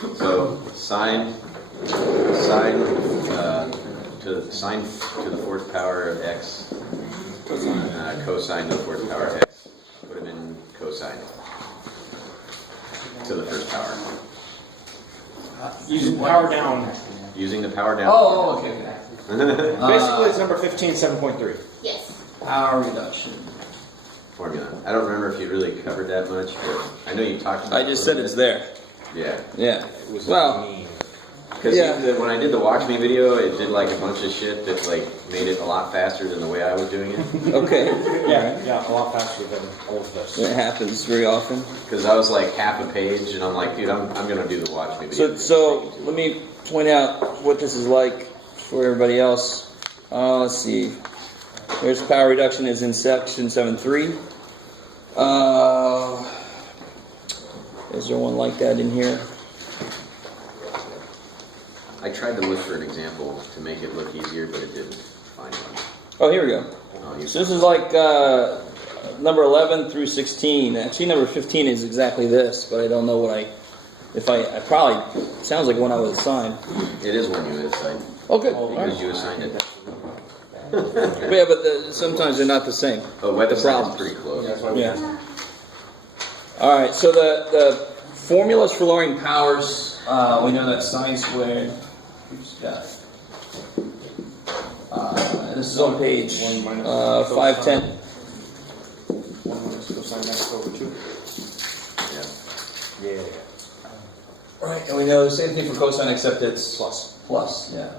So sine to the fourth power of x, cosine to the fourth power of x. Put them in cosine to the first power. Using power down. Using the power down. Oh, okay. Basically, it's number 15, 7.3. Yes. Power reduction. Formula. I don't remember if you really covered that much, but I know you talked about I just said it's there. Yeah. Yeah. It was Well, mean. Because Yeah. when I did the Watch Me video, it did like a bunch of shit that like made it a lot faster than the way I was doing it. okay. Yeah, a lot faster than all of this. It happens very often. Because I was like half a page, and I'm like, dude, I'm gonna do the Watch Me video. So let me point out what this is like for everybody else. Let's see. There's power reduction is in section 7.3. Is there one like that in here? I tried to look for an example to make it look easier, but it didn't find one. Oh, here we go. Oh, you- So this is like number 11 through 16. Actually, number 15 is exactly this, but I don't know what I probably, sounds like one I would assign. It is one you assigned. Oh, good. All right. Because you assigned it. But yeah, but sometimes they're not the same. Oh, web The assigned is problems. pretty close. Yeah. All right. So the formulas for lowering powers, we know that sine squared. Yeah. This is on page 510. 1 minus cosine x over 2. Yeah. Yeah. Right, and we know the same thing for cosine, except it's plus. Plus, yeah.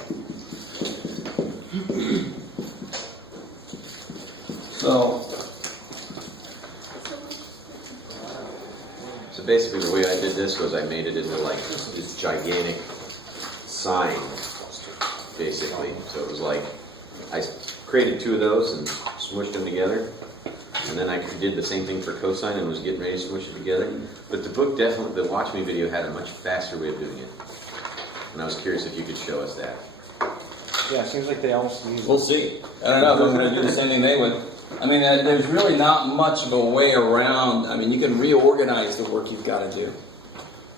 So basically, the way I did this was I made it into like this gigantic sign, basically. So it was like I created two of those and smushed them together. And then I did the same thing for cosine and was getting ready to smush it together. But the book definitely, the Watch Me video had a much faster way of doing it. And I was curious if you could show us that. Yeah, it seems like they almost use We'll see. I don't know if I'm going to do the same thing they would. I mean, there's really not much of a way around. I mean, you can reorganize the work you've got to do,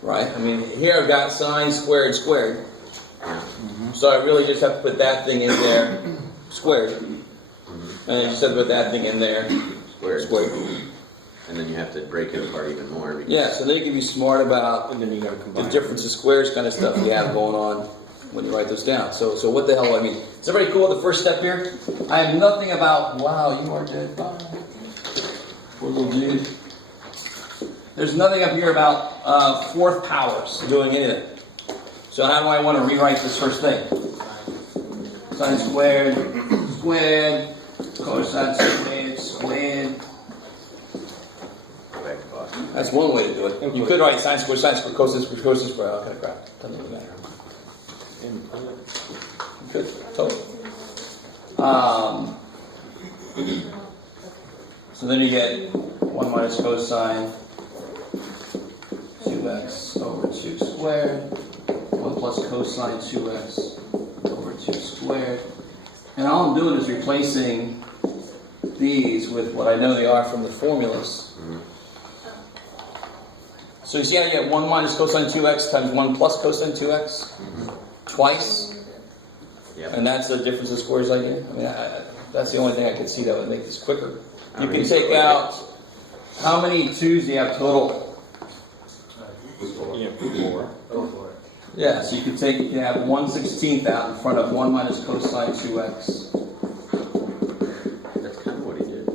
right? I mean, here I've got sine squared squared. So I really just have to put that thing in there, squared. And I just have to put that thing in there, squared. And then you have to break it apart even more. Because Yeah, so they can be smart about and then you gotta the combine. difference of squares kind of stuff you have going on when you write those down. So what the hell do I mean? Is everybody cool with the first step here? I have nothing about, wow, you are dead. Bye. Poor little dude. There's nothing up here about fourth powers doing anything. So how do I want to rewrite this first thing? Sine squared, squared, cosine squared, squared. go back to Boston. That's one way to do it. You could write sine squared, cosine squared, cosine squared. All kind of crap. Doesn't really matter. Good, totally. So then you get 1 minus cosine 2x over 2 squared, 1 plus cosine 2x over 2 squared. And all I'm doing is replacing these with what I know they are from the formulas. So you see how you get 1 minus cosine 2x times 1 plus cosine 2x? Twice? Yep. And that's the difference of squares I get? I mean, that's the only thing I could see that would make this quicker. You can take out, how many 2's do you have total? Yeah, 4. Yeah, so you can have 1/16 out in front of 1 minus cosine 2x. That's kind of what he did.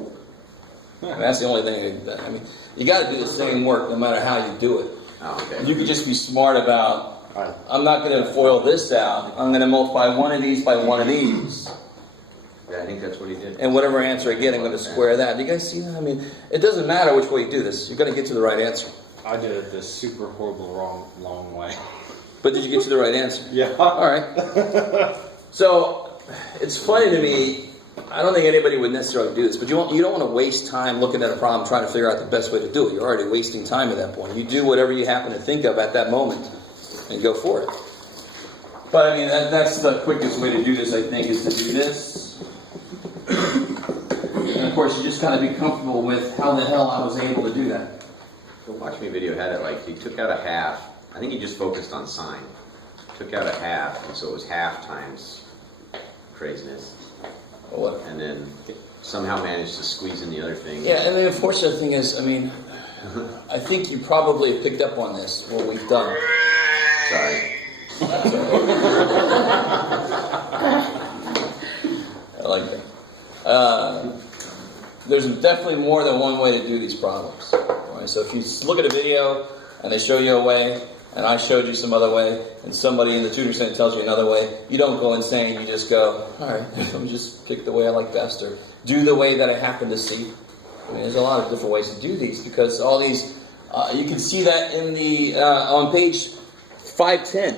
And that's the only thing, I mean, you got to do the same work no matter how you do it. Oh, okay. You could just be smart about, I'm not going to FOIL this out. I'm going to multiply one of these by one of these. Yeah, I think that's what he did. And whatever answer I get, I'm going to square that. Do you guys see that? I mean, it doesn't matter which way you do this. You're going to get to the right answer. I did it the super horrible long way. But did you get to the right answer? Yeah. All right. So it's funny to me. I don't think anybody would necessarily do this, but you don't want to waste time looking at a problem trying to figure out the best way to do it. You're already wasting time at that point. You do whatever you happen to think of at that moment and go for it. But I mean, that's the quickest way to do this, I think, is to do this. And of course, you just got to be comfortable with how the hell I was able to do that. The Watch Me video had it like he took out a half I think he just focused on sine. Took out a half, and so it was half times craziness. What? And then somehow managed to squeeze in the other thing. Yeah, and the unfortunate thing is, I mean, I think you probably picked up on this, what we've done. Sorry. I like that. There's definitely more than one way to do these problems. Right? So if you look at a video and they show you a way, and I showed you some other way, and somebody in the tutor center tells you another way, you don't go insane, you just go, all right, let me just pick the way I like best, or do the way that I happen to see. I mean, there's a lot of different ways to do these, because all these, you can see that in the, on page 510.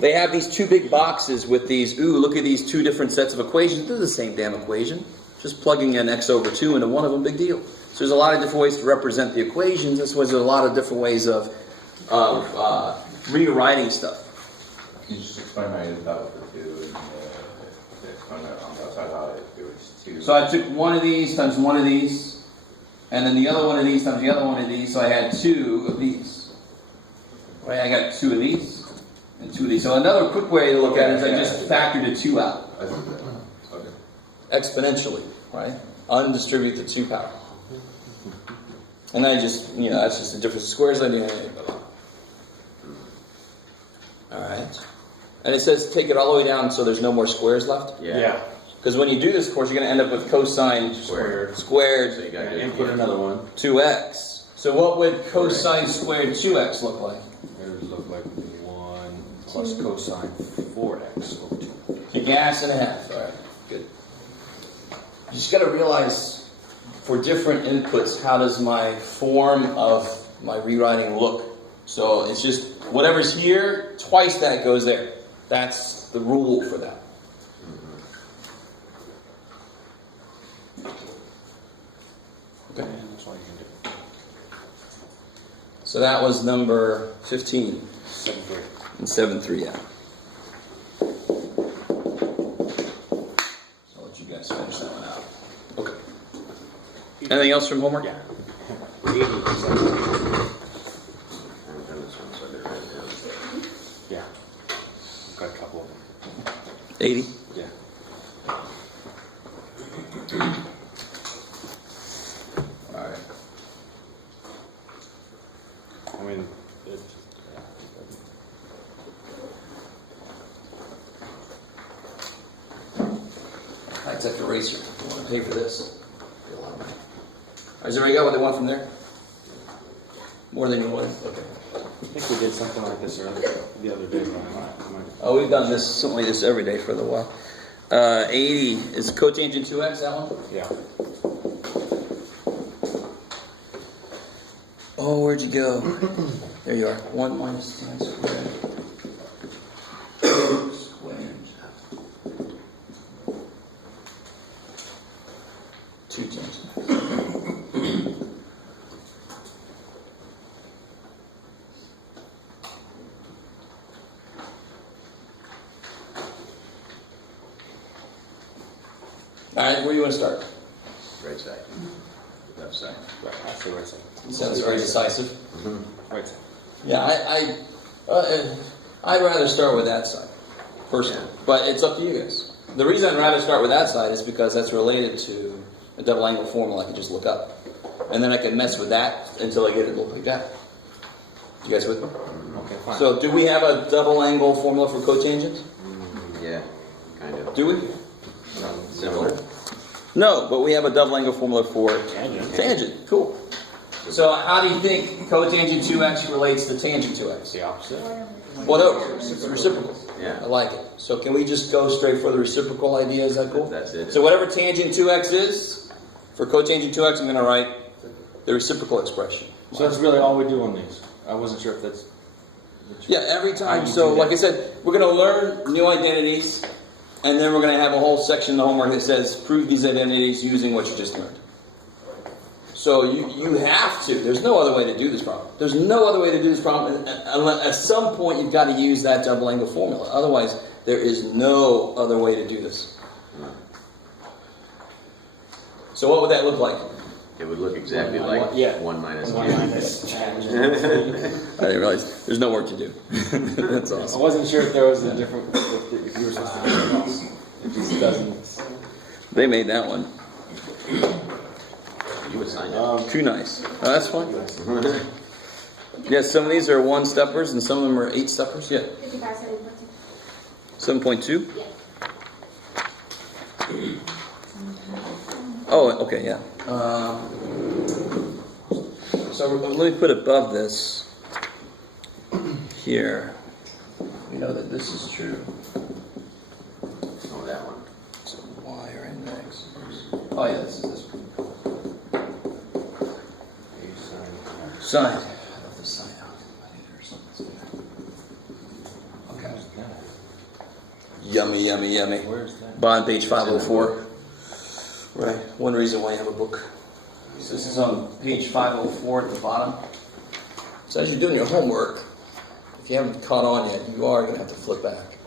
They have these two big boxes with these, ooh, look at these two different sets of equations. They're the same damn equation. Just plugging in x over 2 into one of them, big deal. So there's a lot of different ways to represent the equations. That's why there's a lot of different ways of rewriting stuff. Can you just explain how you did that with the 2 and the experiment on the outside, how it was 2? So I took one of these times one of these, and then the other one of these times the other one of these, so I had 2 of these. Right, I got 2 of these, and 2 of these. So another quick way to look at it is I just factored a 2 out. I see that. Okay. Exponentially, right? Undistribute the 2 power. And I just, that's just the difference of squares. I mean, all right. And it says take it all the way down so there's no more squares left. Yeah. Because when you do this, of course, you're going to end up with cosine Squared. squared So you got to Input another one. 2x. So what would cosine squared 2x look like? It would look like 1 plus cosine 4x over 2. You gas and a half. All right, good. You just got to realize for different inputs, how does my form of my rewriting look? So it's just whatever's here, twice that goes there. That's the rule for that. Okay. That's all you can do. So that was number 15 7-3. and 7-3, yeah. So I'll let you guys finish that one out. Okay. Anything else from homework? Yeah. 80. I haven't done this one, so I better write it down. Yeah. Got a couple of them. 80. Yeah. All right. I mean, I took the eraser. If you want to pay for this, pay a lot of money. Has everybody got what they want from there? More than you wanted? Okay. I think we did something like this earlier, the other day. Oh, we've done this, something like this every day for a little while. 80 is cotangent 2x, that one? Yeah. Oh, where'd you go? There you are. 1 minus sine squared. Squared. 2 times. All right, where do you want to start? Right side. Left side. Right, that's the right side. Sounds very decisive. Right side. Yeah, I'd rather start with that side, personally. Yeah. But it's up to you guys. The reason I'd rather start with that side is because that's related to a double angle formula I can just look up. And then I can mess with that until I get it to look like that. You guys with me? Okay, fine. So do we have a double angle formula for cotangent? Yeah, kind of. Do we? Similar. No, but we have a double angle formula for Tangent. tangent. Cool. So how do you think cotangent 2x relates to tangent 2x? The opposite. Well, no, it's reciprocal. Yeah. I like it. So can we just go straight for the reciprocal idea? Is that cool? That's it. So whatever tangent 2x is, for cotangent 2x, I'm going to write the reciprocal expression. So that's really all we do on these. I wasn't sure if that's. Yeah, every How time. do you So do that? like I said, we're going to learn new identities, and then we're going to have a whole section in the homework that says prove these identities using what you just learned. So you have to. There's no other way to do this problem. There's no other way to do this problem. At some point, you've got to use that double angle formula. Otherwise, there is no other way to do this. So what would that look like? It would look exactly One, like yeah. 1 minus One q. minus I didn't realize there's no work to do. That's I awesome. wasn't sure if there was a different, if you were supposed to do something else. It just doesn't. They made that one. You would sign it. Too nice. Oh, that's fine. Yeah, some of these are 1-steppers and some of them are 8-steppers. Yeah. 7.2? Yes. Oh, okay, yeah. So let me put above this here. We know that this is true. Oh, that one. So y or index. Oh yeah, this is this one. Sign. I left the sign out. I think there's something there. Okay. Yummy, yummy, yummy. Where's that? Bond page 504. Right. One reason why I have a book. So this is on page 504 at the bottom. So as you're doing your homework, if you haven't caught on yet, you are going to have to flip back.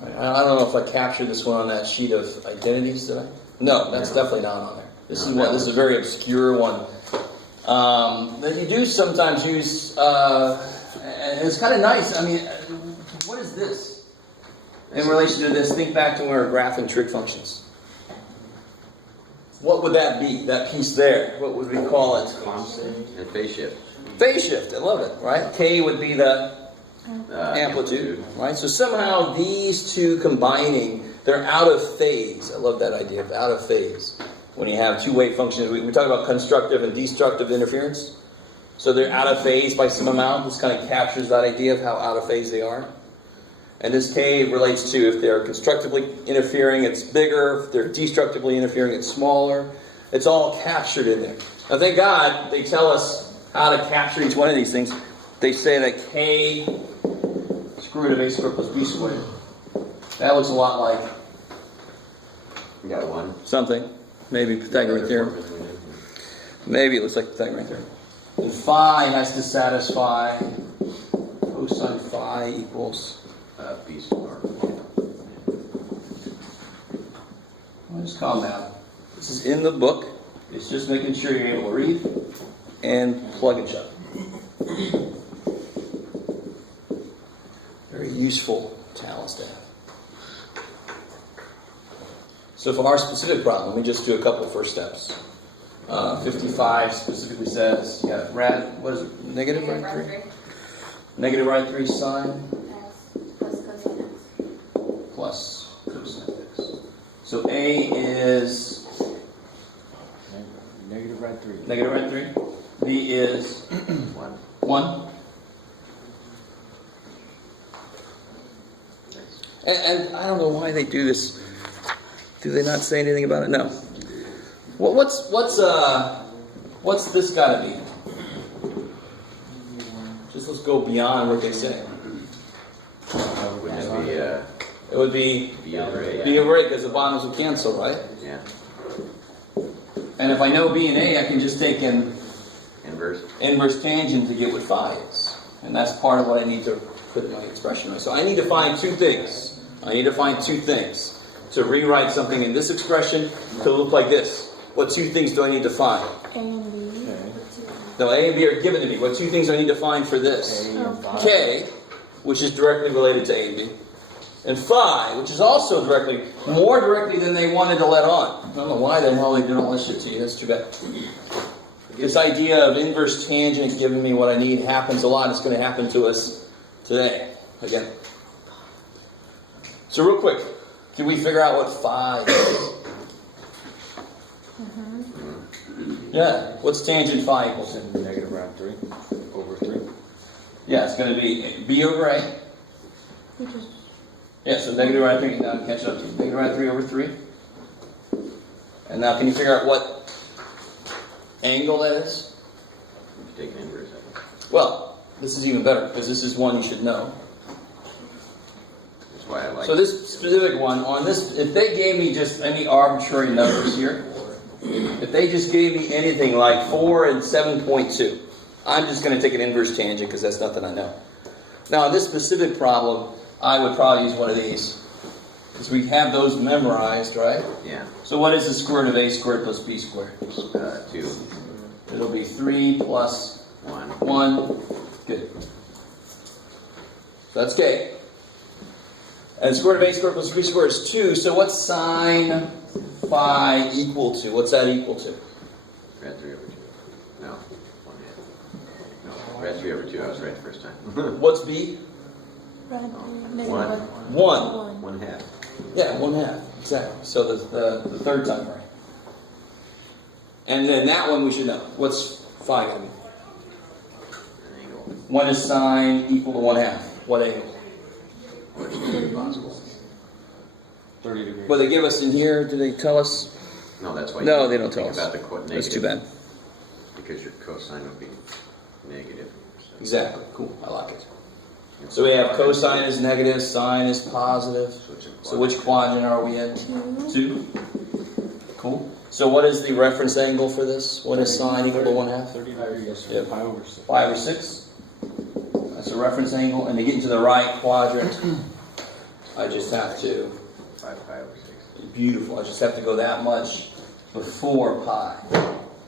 Right. I don't know if I captured this one on that sheet of identities, did I? No, that's definitely not on there. This is one. This is a very obscure one that you do sometimes use, and it's kind of nice. I mean, what is this in relation to this? Think back to when we were graphing trig functions. What would that be? That piece there? What would we call it? And phase shift. Phase shift. I love it. Right. K would be the amplitude. Right. So somehow these two combining, they're out of phase. I love that idea of out of phase. When you have two wave functions, we talk about constructive and destructive interference. So they're out of phase by some amount. This kind of captures that idea of how out of phase they are. And this K relates to if they're constructively interfering, it's bigger. If they're destructively interfering, it's smaller. It's all captured in there. Now, thank God they tell us how to capture each one of these things. They say that K square root of A squared plus B squared. That looks a lot like You got one. something. Maybe Pythagorean theorem. Maybe it looks like Pythagorean theorem. And phi has to satisfy cosine phi equals. B squared. Well, just calm down. This is in the book. It's just making sure you're able to read and plug and shut. Very useful talents to have. So for our specific problem, let me just do a couple first steps. 55 specifically says, you got rad, what is it, negative rad 3? Negative rad 3 sine plus cosine x. So A is Negative rad 3. negative rad 3. B is 1. And I don't know why they do this. Do they not say anything about it? No. What's this got to be? Just let's go beyond what they say. Wouldn't it be It would be B over A? B over A because the bottoms would cancel, right? Yeah. And if I know B and A, I can just take an Inverse. inverse tangent to get what phi is. And that's part of what I need to put in my expression. Right? So I need to find two things. To rewrite something in this expression to look like this. What two things do I need to find? A and B. No, A and B are given to me. What two things do I need to find for this? K, which is directly related to A and B. And phi, which is also more directly than they wanted to let on. I don't know why the hell they didn't let shit to you. That's too bad. This idea of inverse tangent giving me what I need happens a lot. It's going to happen to us today. Again. So real quick, can we figure out what phi is? Yeah. What's tangent phi equal to? Negative rad 3 over 3. Yeah, it's going to be B over A. Yeah, so negative rad 3. Now catch up to you. Negative rad 3 over 3. And now can you figure out what angle that is? If you take an inverse of it. Well, this is even better because this is one you should know. That's why I like So this specific one, on this, if they gave me just any arbitrary numbers here, if they just gave me anything like 4 and 7.2, I'm just going to take an inverse tangent because that's nothing I know. Now, in this specific problem, I would probably use one of these. Because we have those memorized, right? Yeah, So what is the square root of a squared plus b squared? 2, It'll be 3 plus 1. 1. Good. So that's k. And square root of a squared plus b squared is 2. So what's sine phi equal to? What's that equal to? Rad 3 over 2. No, 1 half. No, rad 3 over 2, I was right the first time. What's b? Red, negative 1. 1. 1 half. Yeah, 1/2. Exactly. So the third time right. And then that one we should know. What's phi going to be? An angle. 1 is sine equal to 1/2. What angle? Which is possible. 30 degrees. What they give us in here, do they tell us? No, that's why. No, you they don't think tell us. about the negative. That's too bad. Because your cosine would be negative. Exactly. Cool. I like it. So we have cosine is negative, sine is positive. So which quadrant are we at? 2. Cool. So what is the reference angle for this? What is sine equal to 1/2? 30 degrees. Yeah. Pi over 6. 5 or 6. That's a reference angle. And to get into the right quadrant, I just have to, 5 pi over 6. beautiful, I just have to go that much before pi.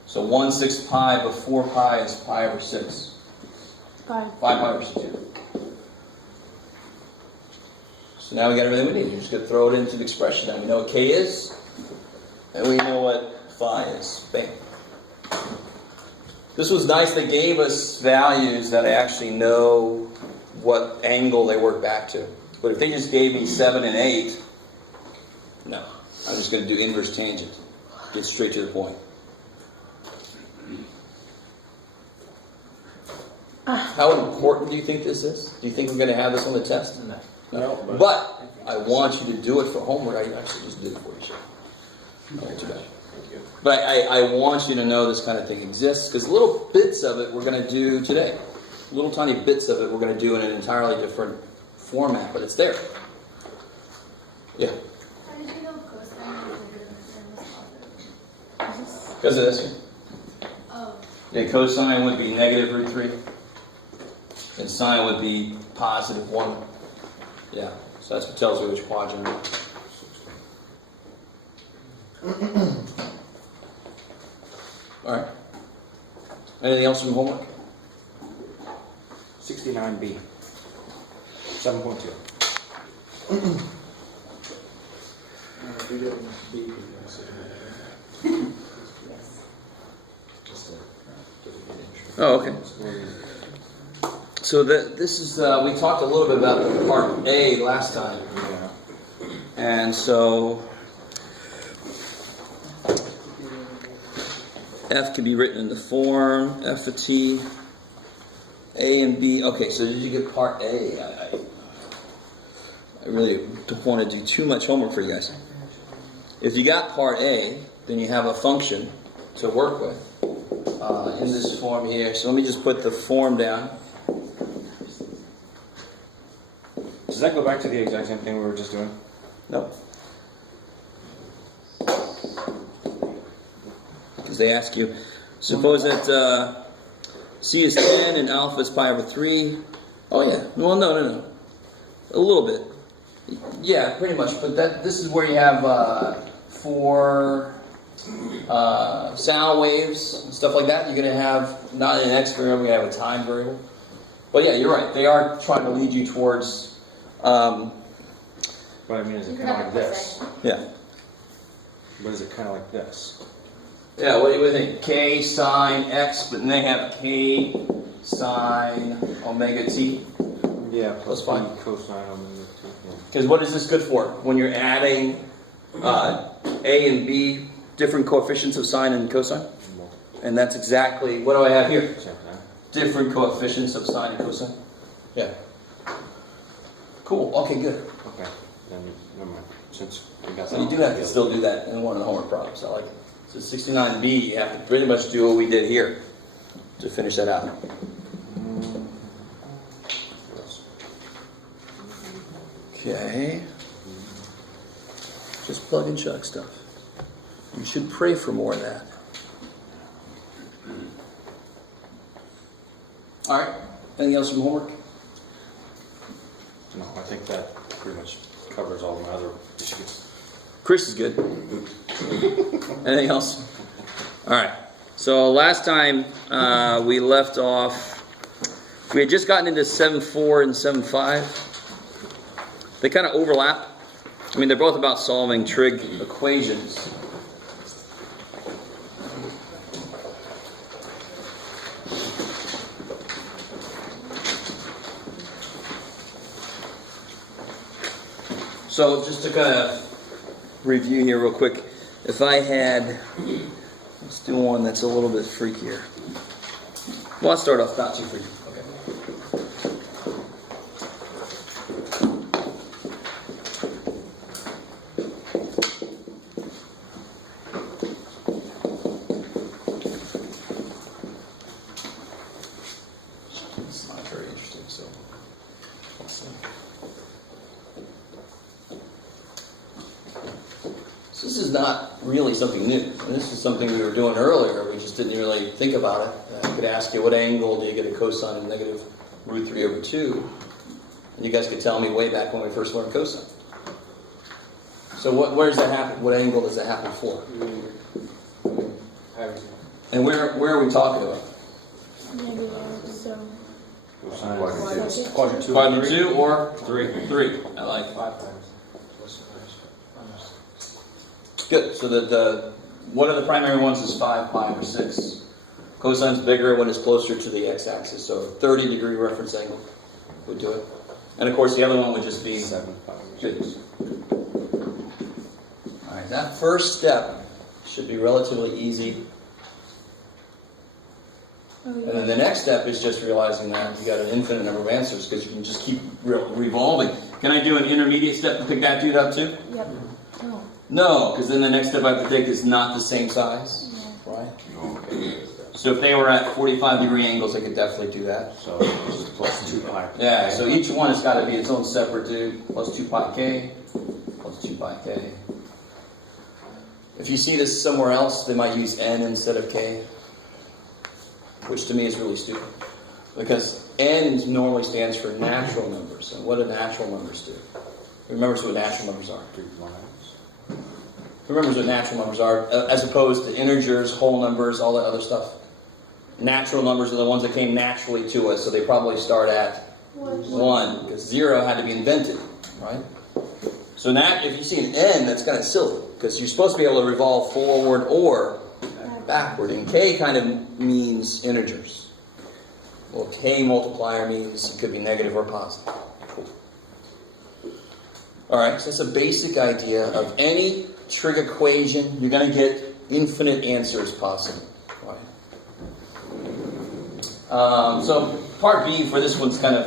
So 1/6 pi before pi is pi over 6. 5. 5 pi over 6. So now we got everything we need. You're just going to throw it into the expression. Now we know what k is, and we know what phi is. Bam. This was nice. They gave us values that I actually know what angle they work back to. But if they just gave me 7 and 8, no. I'm just going to do inverse tangent. Get straight to the point. How important do you think this is? Do you think we're going to have this on the test? No. But I want you to do it for homework. I actually just did it for you. Sure. Not too bad. Thank you. But I want you to know this kind of thing exists, because little bits of it we're going to do today. Little tiny bits of it we're going to do in an entirely different format, but it's there. Yeah. How did you know cosine was negative and was positive? Because of this here. Oh, Yeah, cosine would be negative root 3. And sine would be positive 1. Yeah, so that's what tells you which quadrant. All right. Anything else from homework? 69B. 7.2. Oh, okay. So this is, we talked a little bit about part A last time. Yeah. And so F can be written in the form F of T, A and B. Okay, so did you get part A? I really don't want to do too much homework for you guys. If you got part A, then you have a function to work with in this form here. So let me just put the form down. Does that go back to the exact same thing we were just doing? No. Because they ask you, suppose that C is 10 and alpha is pi over 3. Oh yeah, well no. A little bit. Yeah, pretty much, but this is where you have 4 sound waves and stuff like that. You're going to have, not an x variable, you're going to have a time variable. But yeah, you're right, they are trying to lead you towards, But I mean, is it you kind of have like a this? cosine. yeah. But is it kind of like this? Yeah, what do you think? K sine x, but then they have K sine omega t. Yeah, That's fine. Cosine omega t. Because what is this good for? When you're adding A and B, different coefficients of sine and cosine? And that's exactly, what do I have here? Same thing. Different coefficients of sine and cosine? Yeah. Cool, okay, good. Okay. Then never mind. Since we got So you do have to still do that in one of the homework problems. I like it. So 69B, you have to pretty much do what we did here to finish that out. Okay. Just plug and chug stuff. You should pray for more of that. All right. Anything else from homework? No, I think that pretty much covers all my other issues. Chris is good. Anything else? All right. So last time we left off, we had just gotten into 7.4 and 7.5. They kind of overlap. I mean, they're both about solving trig equations. So just to kind of review here real quick, if I had, let's do one that's a little bit freakier. Well, let's start off not too freaky. Okay. It's not very interesting, so let's see. So this is not really something new. And this is something we were doing earlier. We just didn't really think about it. I could ask you, what angle do you get a cosine of negative root 3 over 2? And you guys could tell me way back when we first learned cosine. So where does that happen? What angle does that happen for? And where are we talking about? Negative, so. Quadrant 2 or 3? 3. I like it. Good. So one of the primary ones is 5 pi over 6. Cosine's bigger when it's closer to the x-axis. So 30-degree reference angle would do it. And of course, the other one would just be 7 pi. Good. All right. That first step should be relatively easy. Oh, And then the next step is just realizing that you got an infinite number of answers because you can just keep revolving. Can I do an intermediate step and pick that dude up too? Yep. No. No, because then the next step I have to take is not the same size, right? So if they were at 45-degree angles, I could definitely do that. So just plus 2 pi. Yeah, so each one has got to be its own separate dude, plus 2 pi k, plus 2 pi k. If you see this somewhere else, they might use n instead of k, which to me is really stupid. Because n normally stands for natural numbers, and what do natural numbers do? Who remembers what natural numbers are? 3 lines. Who remembers what natural numbers are, as opposed to integers, whole numbers, all that other stuff? Natural numbers are the ones that came naturally to us, so they probably start at 1, because 0 had to be invented, right? So now, if you see an n, that's kind of silly, because you're supposed to be able to revolve forward or backward, and k kind of means integers. Well, k multiplier means it could be negative or positive. Cool. All right, so that's a basic idea of any trig equation. You're going to get infinite answers possible. Right? So part B for this one's kind of,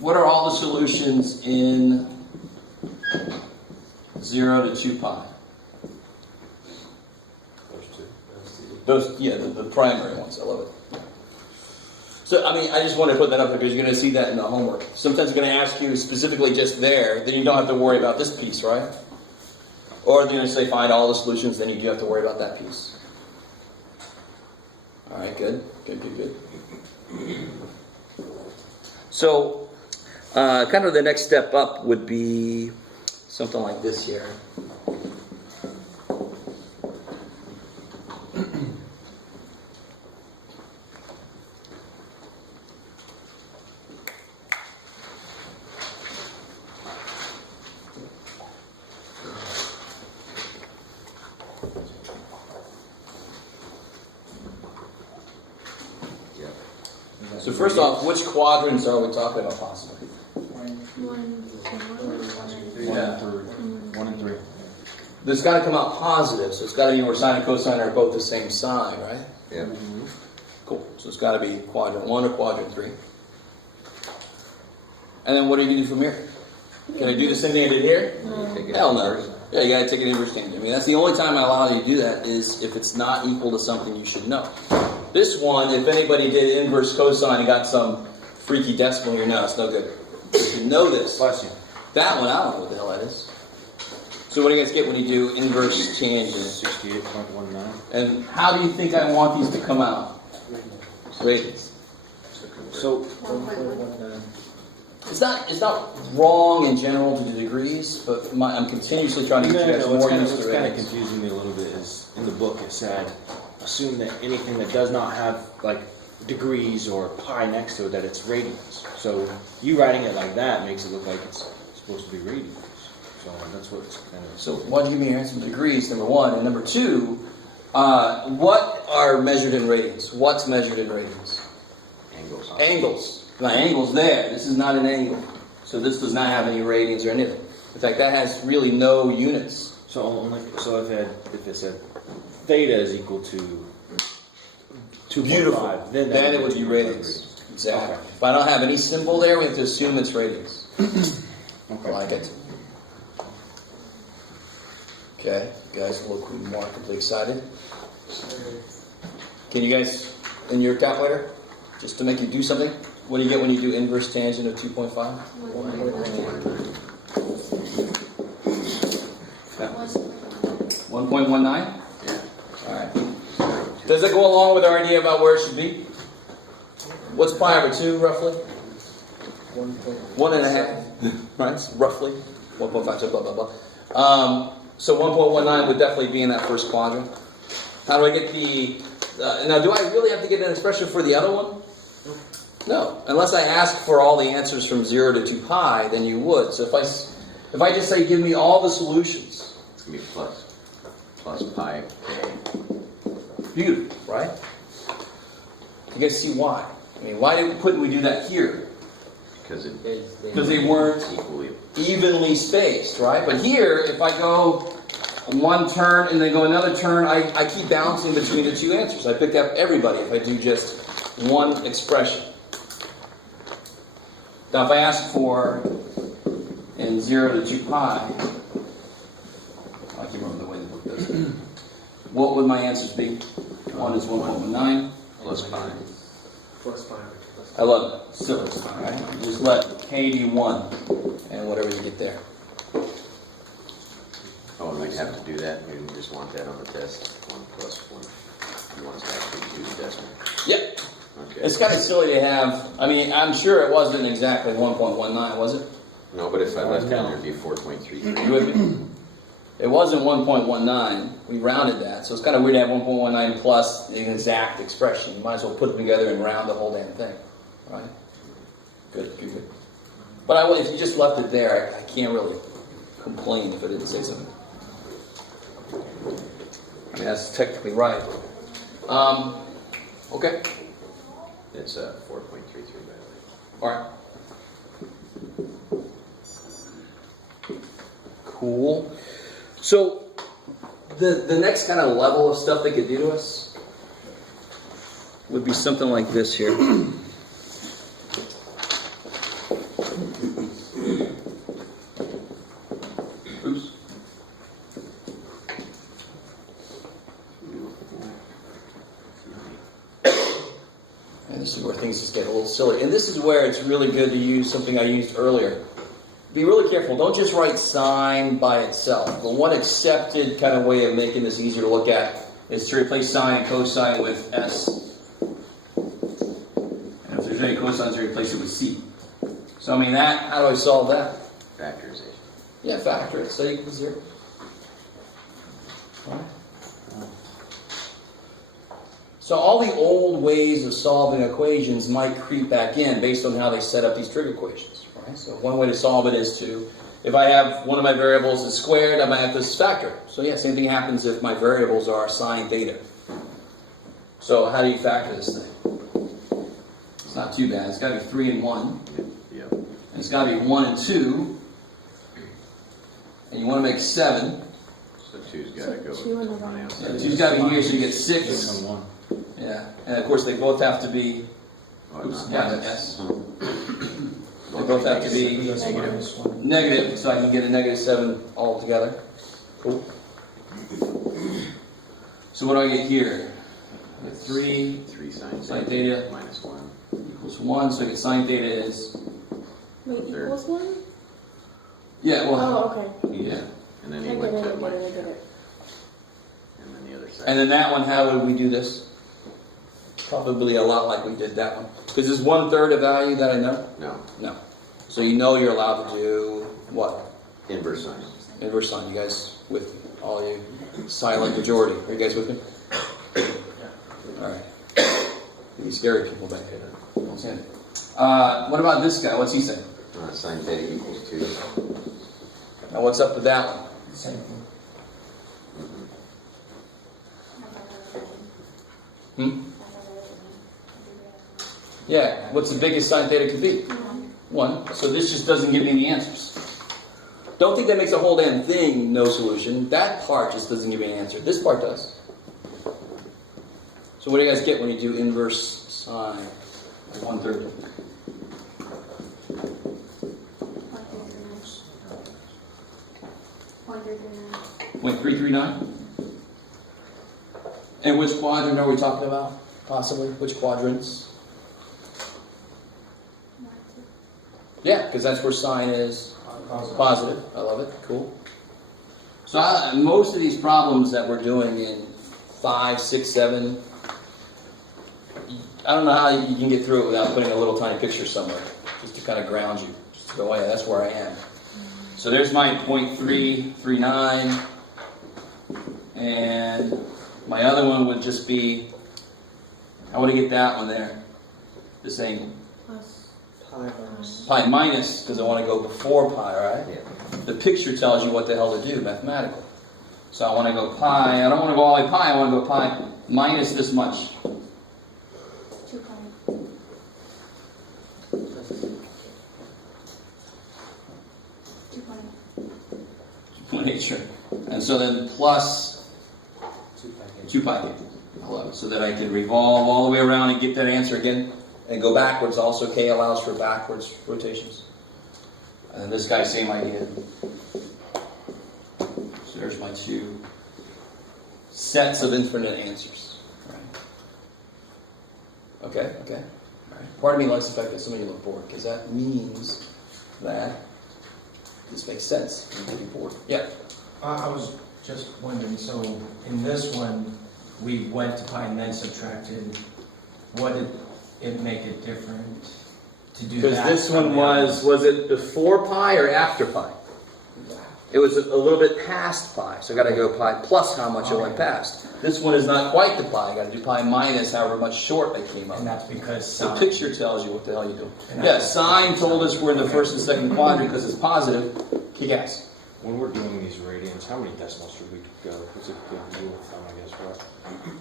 what are all the solutions in 0 to 2 pi? Those, yeah, the primary ones. I love it. So, I mean, I just want to put that up there because you're going to see that in the homework. Sometimes it's going to ask you specifically just there, then you don't have to worry about this piece, right? Or they're going to say find all the solutions, then you do have to worry about that piece. All right, good. Good. So, kind of the next step up would be something like this here. So first off, which quadrants are we talking about possibly? 1, 2, Yeah. 1 and 3. This got to come out positive, so it's got to be where sine and cosine are both the same side, right? Yeah. Cool. So it's got to be quadrant 1 or quadrant 3. And then what are you going to do from here? Can I do the same thing I did here? Take it Hell no. first. Yeah, you got to take an inverse tangent. I mean, that's the only time I allow you to do that is if it's not equal to something you should know. This one, if anybody did inverse cosine and got some freaky decimal here, no, it's no good. You should know this. Bless you. That one, I don't know what the hell that is. So what do you guys get when you do inverse tangent? 68.19. And how do you think I want these to come out? Radians. So, it's not wrong in general to do degrees, but I'm continuously trying to get you guys more used to What's kind of ratings. confusing me a little bit is in the book it said, assume that anything that does not have like degrees or pi next to it, that it's radians. So you writing it like that makes it look like it's supposed to be radians. So that's what it's kind of. So why don't you give me your answer to degrees, number one, and number two, what are measured in radians? What's measured in radians? Angles. Angles. My angle's there. This is not an angle. So this does not have any radians or anything. In fact, that has really no units. So if it said theta is equal to 2.5, then it would be radians. Exactly. If I don't have any symbol there, we have to assume it's radians. I like it. Okay, you guys look remarkably excited. Can you guys, in your calculator, just to make you do something, what do you get when you do inverse tangent of 2.5? 1.19? Yeah. Alright. Does that go along with our idea about where it should be? What's pi over 2, roughly? 1.5, right? Roughly. 1.5, so blah, blah, blah. So 1.19 would definitely be in that first quadrant. How do I get the... now, do I really have to get an expression for the other one? No. Unless I ask for all the answers from 0 to 2 pi, then you would. So if I just say, give me all the solutions. It's going to be plus pi k. Beautiful, right? You guys see why? I mean, why couldn't we do that here? Because they weren't evenly spaced, right? But here, if I go one turn and then go another turn, I keep bouncing between the two answers. I pick up everybody if I do just one expression. Now, if I ask for in 0 to 2 pi, I can remember the way the book does it. What would my answers be? One is 1.19. Plus pi. I love it. Silly. Right? Just let k be 1 and whatever you get there. Oh, and we have to do that? You just want that on the test? 1 plus 1. You want us to actually do the decimal? Yep. Okay. It's kind of silly to have, I mean, I'm sure it wasn't exactly 1.19, was it? No, but if I left it, it'd be You 4.33. with me? It wasn't 1.19. We rounded that. So it's kind of weird to have 1.19 plus an exact expression. You might as well put them together and round the whole damn thing. Right? Good. But if you just left it there, I can't really complain if I didn't say something. I mean, that's technically right. Okay. It's 4.33 by the way. All right. Cool. So, the next kind of level of stuff they could do to us would be something like this here. Oops. And this is where things just get a little silly. And this is where it's really good to use something I used earlier. Be really careful. Don't just write sine by itself. The one accepted kind of way of making this easier to look at is to replace sine and cosine with s. And if there's any cosines, replace it with c. So, I mean, how do I solve that? Factorization. Yeah, factor it. So equals 0. Right. So all the old ways of solving equations might creep back in based on how they set up these trig equations. Right? So one way to solve it is to, if I have one of my variables is squared, I might have to factor it. So yeah, same thing happens if my variables are sine theta. So how do you factor this thing? It's not too bad. It's got to be 3 and 1. Yep. And it's got to be 1 and 2. And you want to make 7. So 2's got to go. So 2 and a 1. Yeah, 2's got to be here, so you get 6. And 1. Yeah. And of course they both have to be, Oh, oops, not yeah, that. S. They both have to be negative, so I can get a negative 7 altogether. Cool. So what do I get here? I get 3 3 sine Sine theta. minus 1. equals 1, so I get sine theta is, Wait, Third. equals 1? yeah, well, Oh, okay. yeah. And then I he get went it, to I get it, I get it. And then the other side. And then that one, how would we do this? Probably a lot like we did that one. Because is 1/3 a value that I know? No. No. So you know you're allowed to do what? Inverse sine. Inverse sine. You guys with me? All you silent majority. Are you guys with me? All right. These scary people back here. Don't say anything. What about this guy? What's he saying? Sine theta equals 2. Now what's up with that one? Same thing. Yeah. What's the biggest sine theta could be? 1. So this just doesn't give me any answers. Don't think that makes the whole damn thing no solution. That part just doesn't give me an answer. This part does. So what do you guys get when you do inverse sine? 1/3. 0.339. And which quadrant are we talking about? Possibly? Which quadrants? Yeah, because that's where sine is positive. I love it. Cool. So most of these problems that we're doing in 5, 6, 7, I don't know how you can get through it without putting a little tiny picture somewhere, just to kind of ground you. Just to go, oh yeah, that's where I am. So there's my 0.339, and my other one would just be, I want to get that one there, this angle. Pi minus, because I want to go before pi, right? Yeah. The picture tells you what the hell to do mathematically. So I want to go pi, I don't want to go all the way pi, I want to go pi minus this much. 2 pi. 2.8, sure. And so then plus 2 pi. I love it. So that I can revolve all the way around and get that answer again. And go backwards. Also, K allows for backwards rotations. And then this guy, same idea. So there's my 2 sets of infinite answers. Right. Okay. Right. Part of me likes the fact that some of you look bored, because that means that this makes sense. You can be bored. Yeah. I was just wondering, so in this one, we went to pi and then subtracted. What did it make it different to do that? Because this one was it before pi or after pi? It was a little bit past pi, so I got to go pi plus how much it went past. This one is not quite the pi. I got to do pi minus however much short I came up. And that's because The sine. picture tells you what the hell you're doing. And Yeah, that's- sine told us we're in the first and second quadrant because it's positive. Kick ass. When we're doing these radians, how many decimals should we go? What's a good rule of thumb, I guess, for us?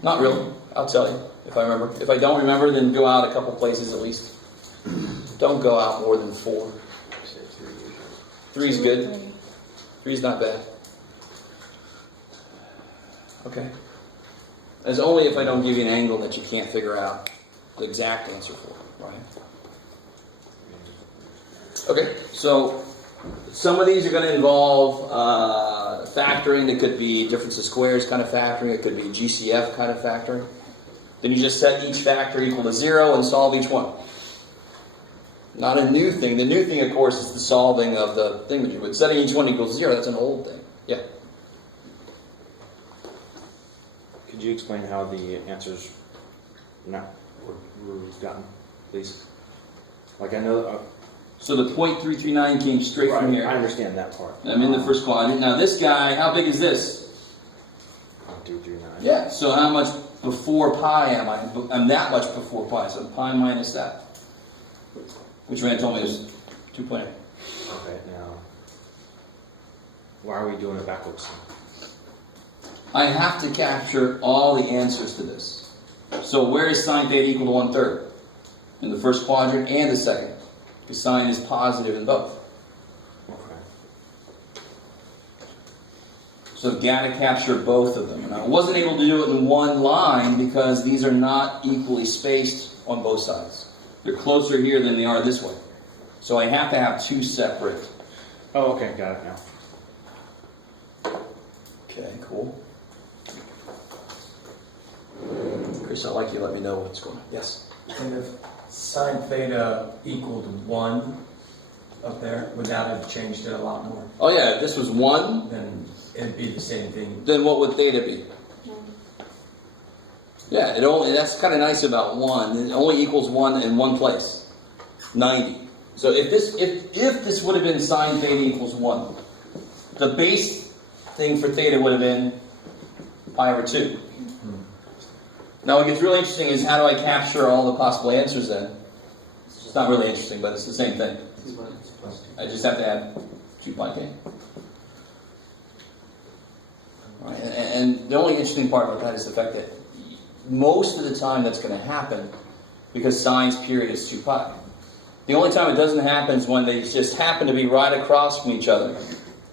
Not really. I'll tell you if I remember. If I don't remember, then go out a couple places at least. Don't go out more than 4. 3's good. 3's not bad. Okay. It's only if I don't give you an angle that you can't figure out the exact answer for, right? Okay, so some of these are going to involve factoring. It could be difference of squares kind of factoring. It could be GCF kind of factoring. Then you just set each factor equal to 0 and solve each one. Not a new thing. The new thing, of course, is the solving of the thing that you would. Setting each one equals 0, that's an old thing. Yeah. Could you explain how the answers were gotten, please? Like I know. So the 0.339 came straight from here. I understand that part. I'm in the first quadrant. Now this guy, how big is this? 1, 2, 3, 9. Yeah. So how much before pi am I? I'm that much before pi. So pi minus that. Which man told me was 2.8. Okay, now why are we doing it backwards? I have to capture all the answers to this. So where is sine theta equal to 1/3? In the first quadrant and the second. Because sine is positive in both. Okay. So I've got to capture both of them. And I wasn't able to do it in one line because these are not equally spaced on both sides. They're closer here than they are this way. So I have to have 2 separate. Oh, okay, got it now. Okay, cool. Chris, I'd like you to let me know what's going on. Yes? And if sine theta equaled 1 up there, would that have changed it a lot more? Oh yeah, if this was 1, Then it'd be the same thing. then what would theta be? Yeah, that's kind of nice about 1. It only equals 1 in one place. 90. So if this would have been sine theta equals 1, the base thing for theta would have been pi over 2. Now what gets really interesting is how do I capture all the possible answers then? It's not really interesting, but it's the same thing. I just have to add 2 pi k. Right, and the only interesting part about that is the fact that most of the time that's going to happen because sine's period is 2 pi. The only time it doesn't happen is when they just happen to be right across from each other.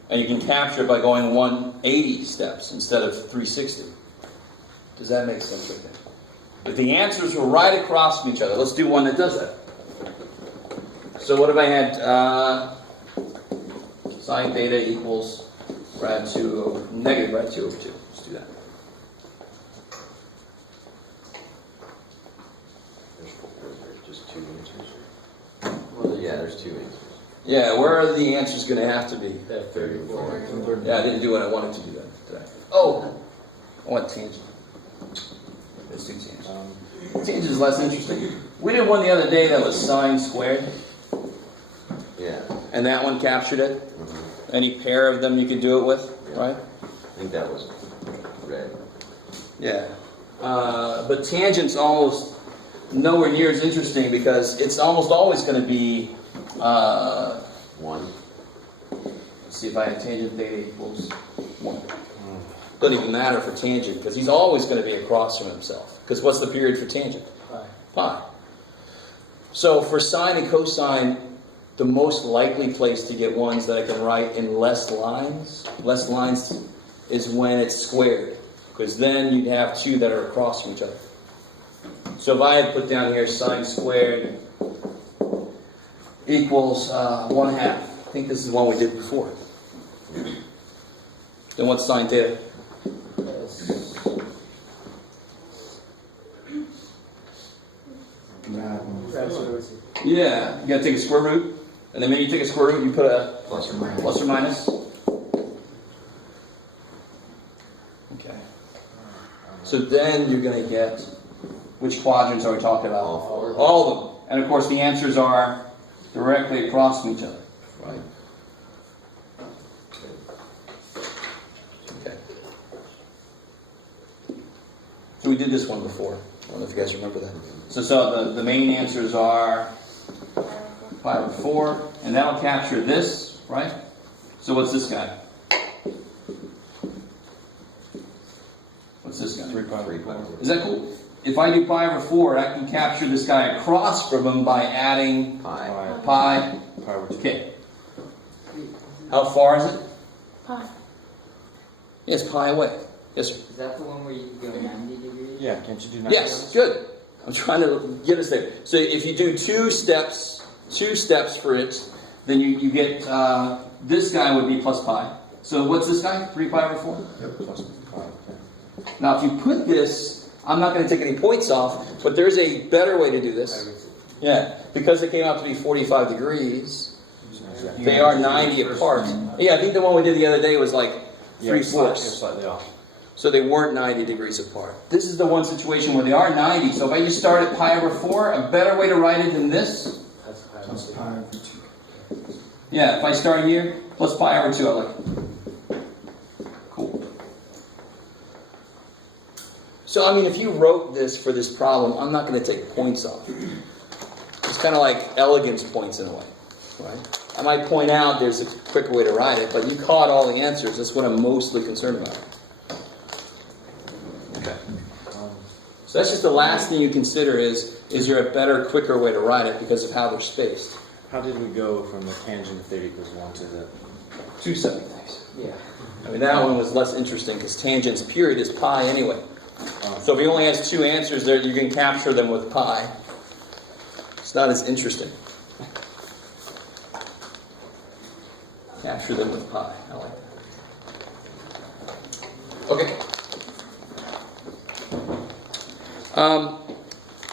And you can capture it by going 180 steps instead of 360. Does that make sense right there? If the answers were right across from each other, let's do one that does that. So what if I had sine theta equals rad 2 over, negative rad 2 over 2. Let's do that. There's just 2 answers. Well, yeah, there's 2 answers. Yeah, where are the answers going to have to be? That 34. Yeah, I didn't do what I wanted to do that today. Oh! I want tangent. Let's do tangent. Tangent is less interesting. We did one the other day that was sine squared, Yeah. and that one captured it. Mhm. Any pair of them you could do it with, right? I think that was red. Yeah. But tangent's almost nowhere near as interesting because it's almost always going to be, 1. let's see if I have tangent theta equals 1. Doesn't even matter for tangent because he's always going to be across from himself. Because what's the period for tangent? Pi. So for sine and cosine, the most likely place to get ones that I can write in less lines is when it's squared. Because then you'd have 2 that are across from each other. So if I had put down here sine squared equals 1/2. I think this is the one we did before. Then what's sine theta? Yeah, you gotta take a square root, and then maybe you take a square root, you put a Plus or minus. plus or minus. Okay. So then you're gonna get, which quadrants are we talking about? All 4. All of them. And of course the answers are directly across from each other. Right? Okay. So we did this one before. I don't know if you guys remember that. So the main answers are pi over 4, and that'll capture this, right? So what's this guy? What's this guy? 3 pi 3 pi. Is that cool? If I do pi over 4, I can capture this guy across from him by adding Pi. pi. Pi over 2. Okay. How far is it? Pi. Yes, pi away. Yes, sir. Is that the one where you go 90 degrees? Yeah, can't you do 90? Yes, good. I'm trying to get us there. So if you do 2 steps for it, then you get, this guy would be plus pi. So what's this guy? 3 pi over 4? Yep, plus pi. Okay. Now if you put this, I'm not going to take any points off, but there's a better way to do this. Yeah, because it came out to be 45 degrees, they are 90 apart. Yeah, I think the one we did the other day was like 3/4. Slightly off. So they weren't 90 degrees apart. This is the one situation where they are 90. So if I just start at pi over 4, a better way to write it than this. Plus pi over 2. Yeah, if I start here, plus pi over 2, I like it. Cool. So, I mean, if you wrote this for this problem, I'm not going to take points off. It's kind of like elegance points in a way, right? I might point out there's a quicker way to write it, but you caught all the answers. That's what I'm mostly concerned about. Okay. So that's just the last thing you consider is there a better, quicker way to write it because of how they're spaced? How did we go from the tangent of theta equals 1 to the... 2 separate things. Yeah. I mean, that one was less interesting because tangent's period is pi anyway. So if he only has 2 answers there, you can capture them with pi. It's not as interesting. Capture them with pi. I like that. Okay.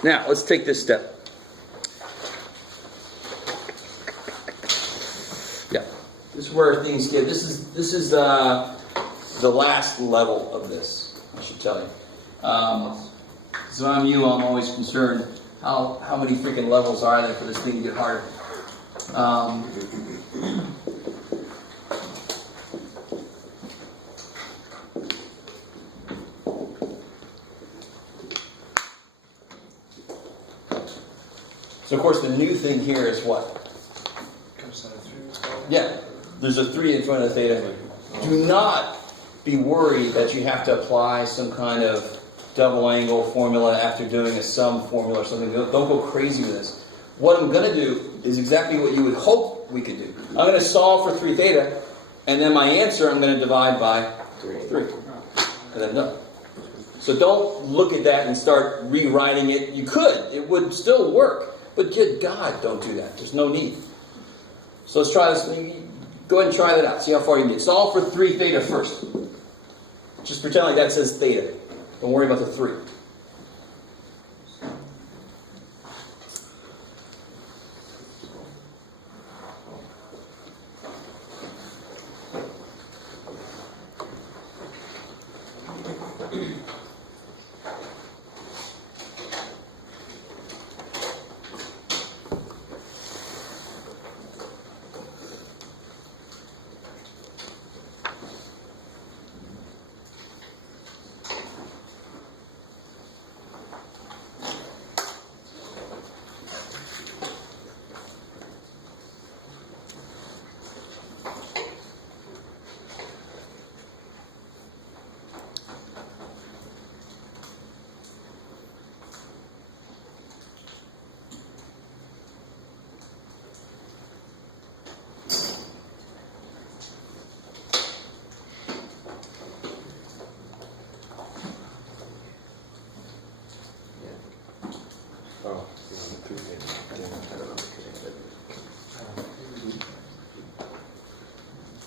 Now, let's take this step. Yeah. This is where things get... This is the last level of this, I should tell you. So I'm you, I'm always concerned, how many freaking levels are there for this thing to get harder? Um, so of course the new thing here is what? Yeah, there's a 3 in front of theta. Do not be worried that you have to apply some kind of double angle formula after doing a sum formula or something. Don't go crazy with this. What I'm going to do is exactly what you would hope we could do. I'm going to solve for 3 theta, and then my answer I'm going to divide by 3. And then done. So don't look at that and start rewriting it. You could. It would still work. But good God, don't do that. There's no need. So let's try this. Go ahead and try that out. See how far you can get. Solve for 3 theta first. Just pretend like that says theta. Don't worry about the 3.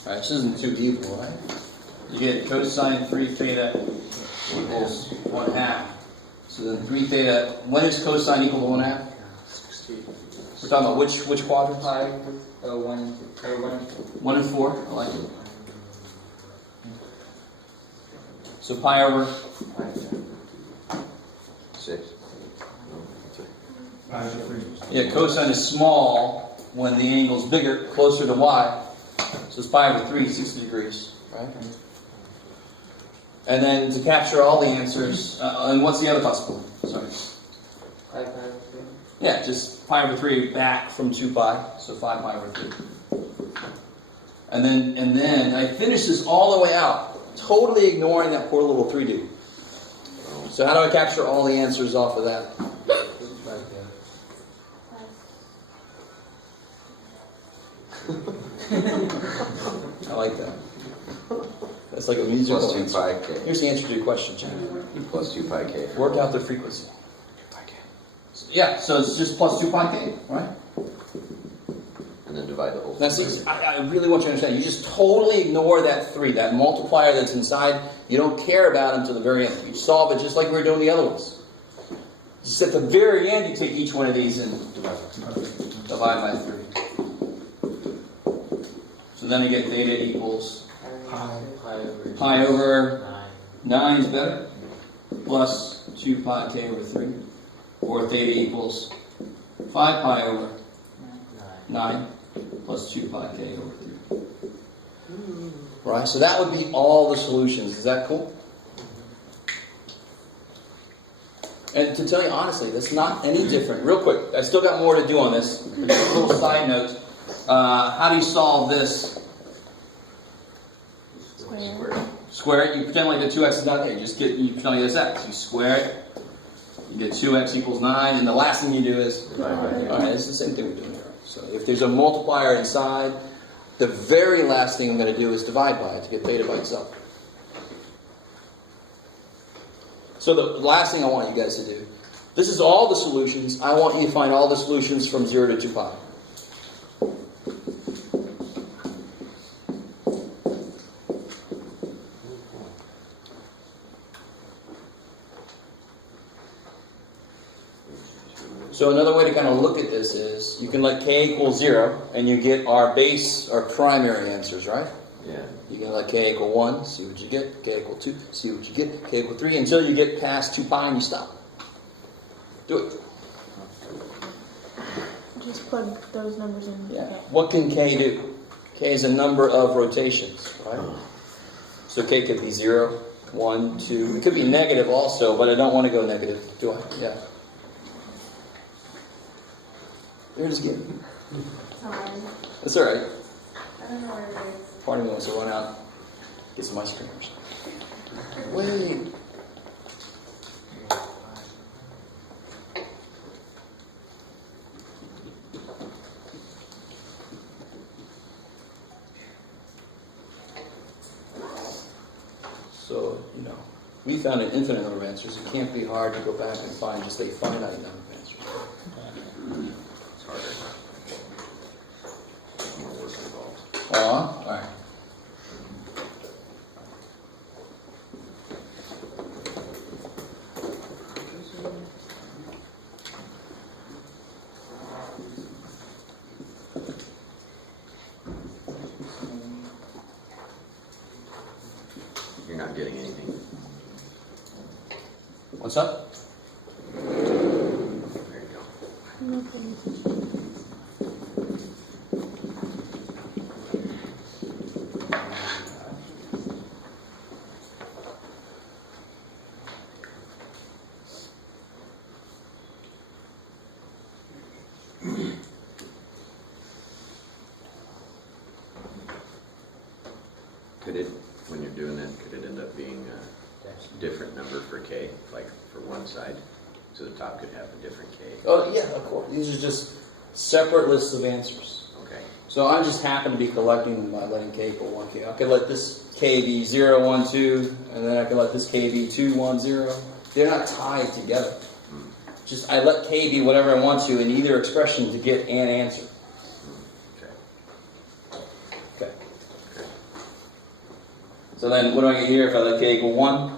Alright, this isn't too evil, right? You get cosine 3 theta equals 1/2. So then 3 theta, when is cosine equal to 1/2? We're talking about which quadrant? 1 and 4. I like it. So pi over 6. Yeah, cosine is small when the angle's bigger, closer to y. So it's pi over 3, 60 degrees, right? And then to capture all the answers, and what's the other possibility? Sorry. Yeah, just pi over 3 back from 2 pi, so 5 pi over 3. And then I finish this all the way out, totally ignoring that poor little 3 dude. So how do I capture all the answers off of that? I like that. That's like a musical Plus 2 answer. pi k. Here's the answer to your question, Jimmy. Plus 2 pi k. Work out the frequency. Yeah, so it's just plus 2 pi k, right? And then divide the whole thing. Now, see, I really want you to understand. You just totally ignore that 3, that multiplier that's inside. You don't care about it until the very end. You solve it just like we were doing the other ones. Just at the very end, you take each one of these and divide by 3. So then I get theta equals pi over 9 is better, plus 2 pi k over 3. Or theta equals 5 pi over 9 plus 2 pi k over 3. Right, so that would be all the solutions. Is that cool? And to tell you honestly, that's not any different. Real quick, I still got more to do on this. But just a little side note. How do you solve this? Square it. You pretend like the 2x is not there. You pretend like this x. You square it. You get 2x equals 9. And the last thing you do is... Alright, it's the same thing we're doing here. So if there's a multiplier inside, the very last thing I'm going to do is divide by it to get theta by itself. So the last thing I want you guys to do, this is all the solutions. I want you to find all the solutions from 0 to 2 pi. So another way to kind of look at this is, you can let k equal 0, and you get our base, our primary answers, right? Yeah. You can let k equal 1, see what you get, k equal 2, see what you get, k equal 3, until you get past 2 pi and you stop. Do it. Just plug those numbers in. Yeah. Okay. What can K do? K is a number of rotations, right? So K could be 0, 1, 2. It could be negative also, but I don't want to go negative, do I? Yeah. There's Gary. Sorry. That's all right. I don't know where it is. Part of me wants to run out, get some ice cream or something. Wait. So, we found an infinite number of answers. It can't be hard to go back and find just a finite number of answers. It's harder. More work involved. All right. You're not getting anything. What's up? There you go. Could it, when you're doing that, could it end up being a different number for K, like for one side? So the top could have a different K. Oh, yeah, of course. These are just separate lists of answers. Okay. So I just happen to be collecting them by letting K equal 1K. I could let this K be 0, 1, 2, and then I could let this K be 2, 1, 0. They're not tied together. Just I let K be whatever I want to in either expression to get an answer. Okay. Okay. So then what do I get here if I let K equal 1?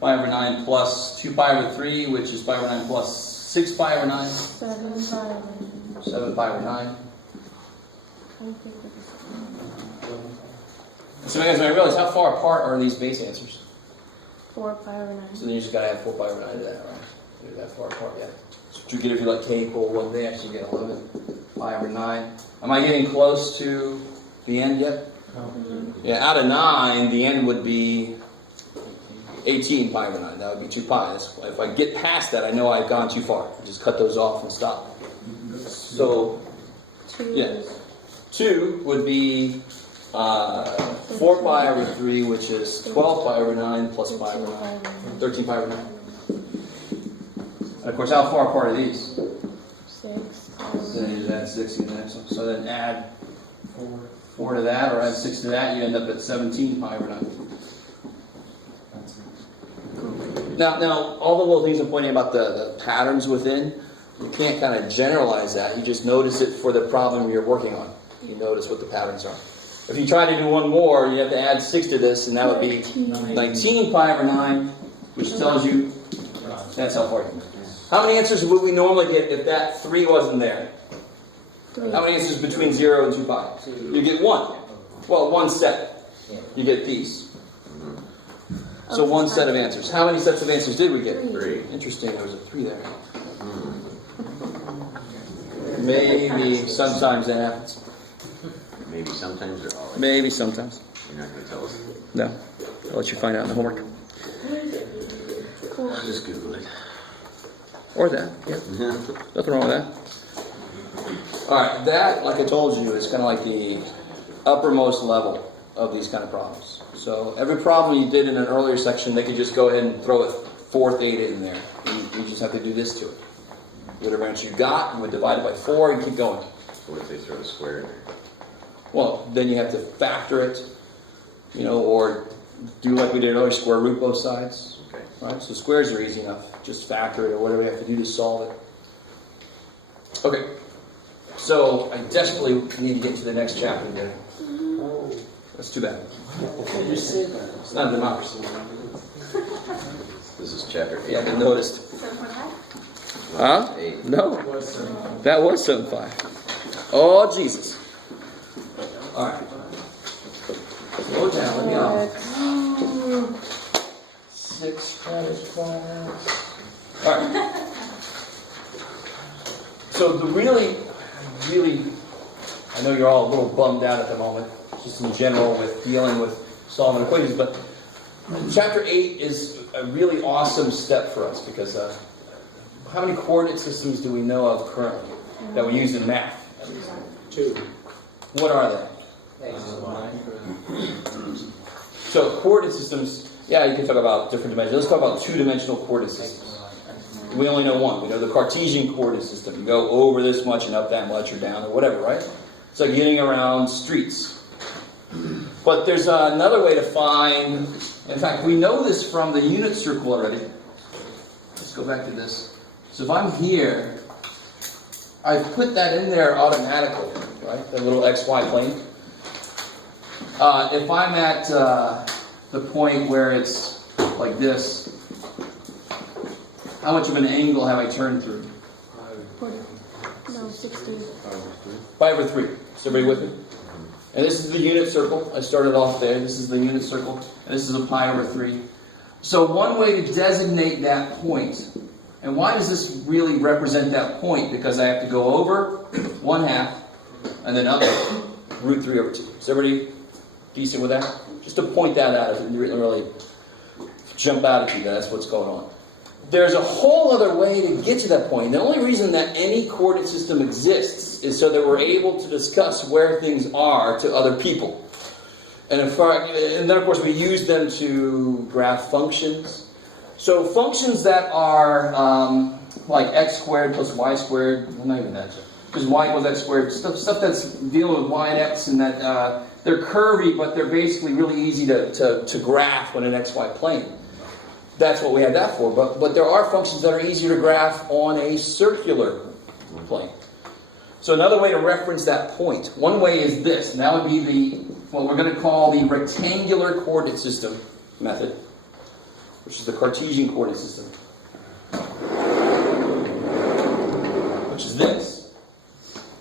Pi over 9 plus 2 pi over 3, which is pi over 9 plus 6 pi over 9. 7, 5, 7 pi over 9. So guys, when I realize how far apart are these base answers? 4, pi over 9. So then you just gotta add 4 pi over 9 to that, right? They're that far apart, yeah. So what you get if you let K equal 1, they actually get 11 pi over 9. Am I getting close to the end yet? Yeah, out of 9, the end would be 18 pi over 9. That would be 2 pi. If I get past that, I know I've gone too far. Just cut those off and stop. So, 2 yeah. is 2 would be 4 pi over 3, which is 12 pi over 9 plus pi over 9. 13 pi over 9. And of course, how far apart are these? 6. So then you just add 6 to the next one. So then add 4 to that, or add 6 to that, you end up at 17 pi over 9. Now, all the little things I'm pointing about the patterns within, you can't kind of generalize that. You just notice it for the problem you're working on. You notice what the patterns are. If you try to do one more, you have to add 6 to this, and that would be 19 pi over 9, which tells you that's how far you can. How many answers would we normally get if that 3 wasn't there? 3. How many answers between 0 and 2 pi? You get 1. Well, 1 set. You get these. So 1 set of answers. How many sets of answers did we get? 3. Interesting, there was a 3 there. Maybe sometimes that happens. Maybe sometimes or always. Maybe sometimes. You're not going to tell us. No. I'll let you find out in the homework. I'll just Google it. Or that. Yeah. Nothing wrong with that. Alright, that, like I told you, is kind of like the uppermost level of these kind of problems. So every problem you did in an earlier section, they could just go ahead and throw a fourth eta in there. You just have to do this to it. Whatever answer you got, you would divide it by 4 and keep going. What if they throw a square in there? Well, then you have to factor it, or do like we did earlier, square root both sides. Okay. Right? So squares are easy enough. Just factor it or whatever you have to do to solve it. Okay. So I desperately need to get to the next chapter today. That's too bad. It's not a democracy. This is chapter 8. You haven't noticed. 7.5? Huh? 8. No. That was 7.5. Oh, Jesus. All right. Slow down. Let me off. 6 credit class. All right. So the really really, I know you're all a little bummed out at the moment, just in general with dealing with solving equations, but chapter 8 is a really awesome step for us because how many coordinate systems do we know of currently that we use in math? 2. What are they? So coordinate systems, yeah, you can talk about different dimensions. Let's talk about two-dimensional coordinate systems. We only know one. We know the Cartesian coordinate system. You go over this much and up that much or down or whatever, right? It's like getting around streets. But there's another way to find, in fact, we know this from the unit circle already. Let's go back to this. So if I'm here, I've put that in there automatically, right? The little XY plane. If I'm at the point where it's like this, how much of an angle have I turned through? 40. No, 60. 5/3. Is everybody with me? And this is the unit circle. I started off there. This is the unit circle. And this is a pi/3. So one way to designate that point, and why does this really represent that point? Because I have to go over 1/2 and then up √3/2. Is everybody decent with that? Just to point that out, if it didn't really jump out at you, that's what's going on. There's a whole other way to get to that point. The only reason that any coordinate system exists is so that we're able to discuss where things are to other people. And then, of course, we use them to graph functions. So functions that are like x squared plus y squared, well, not even that, because y equals x squared, stuff that's dealing with y and x, and that they're curvy, but they're basically really easy to graph on an xy plane. That's what we have that for. But there are functions that are easier to graph on a circular plane. So another way to reference that point, one way is this, and that would be what we're going to call the rectangular coordinate system method, which is the Cartesian coordinate system, which is this,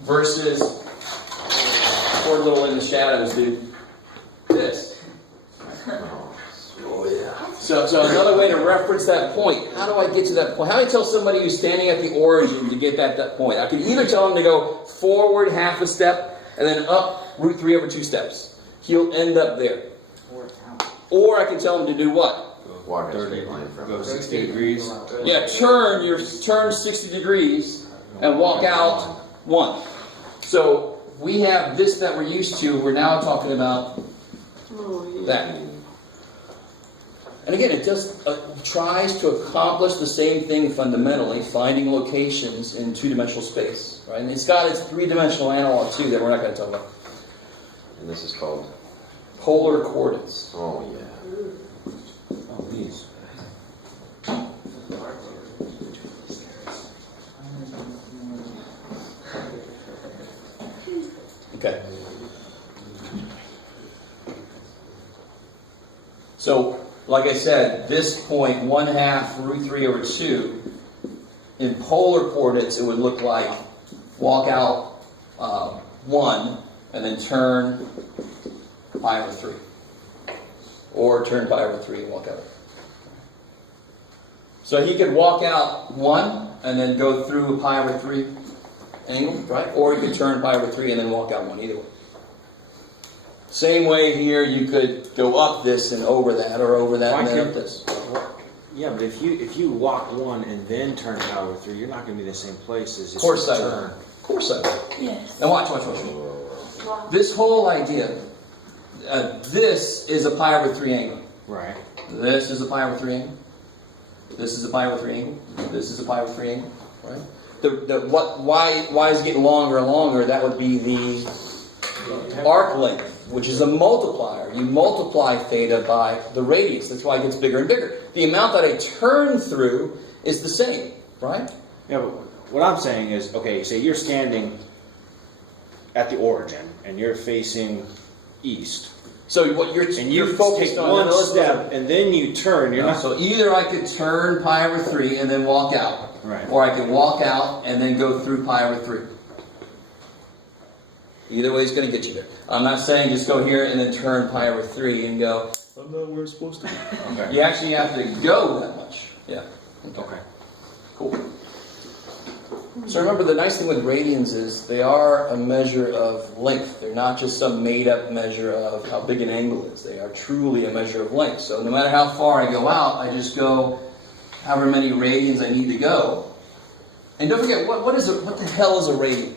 versus, poor little in the shadows, dude, this. So another way to reference that point, how do I get to that point? How do I tell somebody who's standing at the origin to get that point? I can either tell him to go forward 1/2 a step and then up √3/2 steps. He'll end up there. Or I can tell him to do what? Walk a straight line from Go 60 degrees. Yeah, turn 60 degrees and walk out 1. So we have this that we're used to. We're now talking about that. And again, it just tries to accomplish the same thing fundamentally, finding locations in two-dimensional space, right? And it's got its three-dimensional analog too that we're not going to talk about. And this is called? Polar coordinates. Oh, yeah. Oh, these. Okay. So, like I said, this point, 1/2 √3/2, in polar coordinates, it would look like walk out 1 and then turn pi/3. Or turn pi/3 and walk out. So he could walk out 1 and then go through a pi/3 angle, right? Or he could turn pi/3 and then walk out 1, either way. Same way here, you could go up this and over that, or over that and then up this. Yeah, but if you walk 1 and then turn pi/3, you're not going to be in the same place as Of course if I you will. turn. Of course I will. Yes. Now watch. This whole idea, this is a pi/3 angle. Right. This is a pi/3 angle. This is a pi/3 angle. This is a pi/3 angle. Right? Why is it getting longer and longer? That would be the arc length, which is a multiplier. You multiply theta by the radius. That's why it gets bigger and bigger. The amount that I turn through is the same, right? Yeah, but what I'm saying is, okay, say you're standing at the origin and you're facing east, So what you're and you focused take on one those- step and then you turn. You're not. So either I could turn pi/3 and then walk out, Right. or I could walk out and then go through pi/3. Either way is going to get you there. I'm not saying just go here and then turn pi/3 and go, I'm not where it's supposed to be. Okay. You actually have to go that much. Yeah. Okay. Cool. So remember, the nice thing with radians is they are a measure of length. They're not just some made-up measure of how big an angle is. They are truly a measure of length. So no matter how far I go out, I just go however many radians I need to go. And don't forget, what the hell is a radian?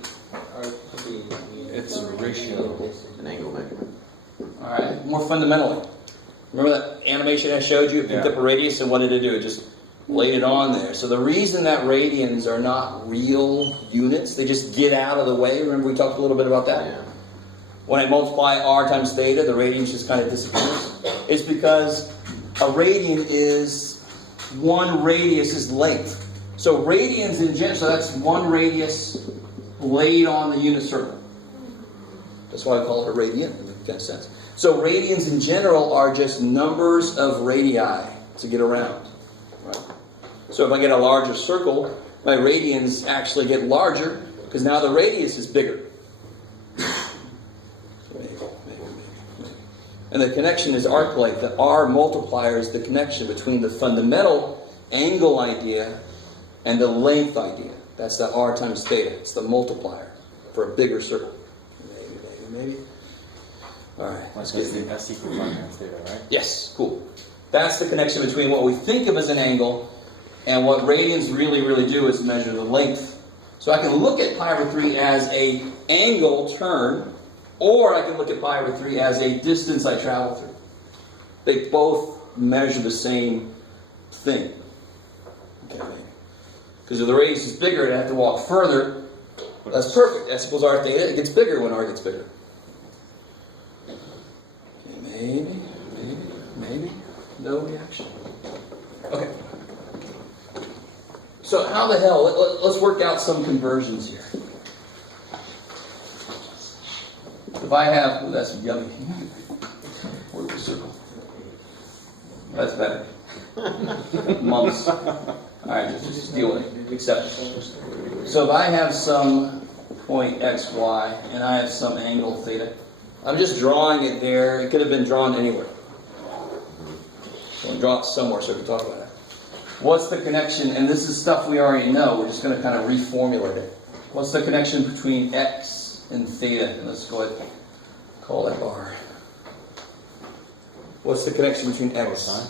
It's a ratio. An angle measurement. All right, more fundamentally. Remember that animation I showed you? It picked up a radius, and what did it do? It just laid it on there. So the reason that radians are not real units, they just get out of the way. Remember we talked a little bit about that? Yeah. When I multiply r times theta, the radians just kind of disappears. It's because a radian is one radius is length. So radians in general, so that's one radius laid on the unit circle. That's why I call it a radian. It makes kind of sense. So radians in general are just numbers of radii to get around. Right? So if I get a larger circle, my radians actually get larger because now the radius is bigger. Maybe. And the connection is arc length. The r multiplier is the connection between the fundamental angle idea and the length idea. That's the r times theta. It's the multiplier for a bigger circle. Maybe. All right. That's equal 5 times theta, right? Yes, cool. That's the connection between what we think of as an angle and what radians really do is measure the length. So I can look at pi over 3 as a angle turn, or I can look at pi over 3 as a distance I travel through. They both measure the same thing. Okay. Because if the radius is bigger and I have to walk further, that's perfect. S equals r theta. It gets bigger when r gets bigger. Okay, maybe. No reaction. Okay. So how the hell, let's work out some conversions here. If I have, that's yummy. Work the circle. That's better. Months. Alright, just deal with it. Accept it. So if I have some point x, y, and I have some angle theta, I'm just drawing it there. It could have been drawn anywhere. So I'll draw it somewhere so we can talk about it. What's the connection? And this is stuff we already know. We're just going to kind of reformulate it. What's the connection between x and theta? And let's go ahead and call that r. What's the connection between x? Cosine?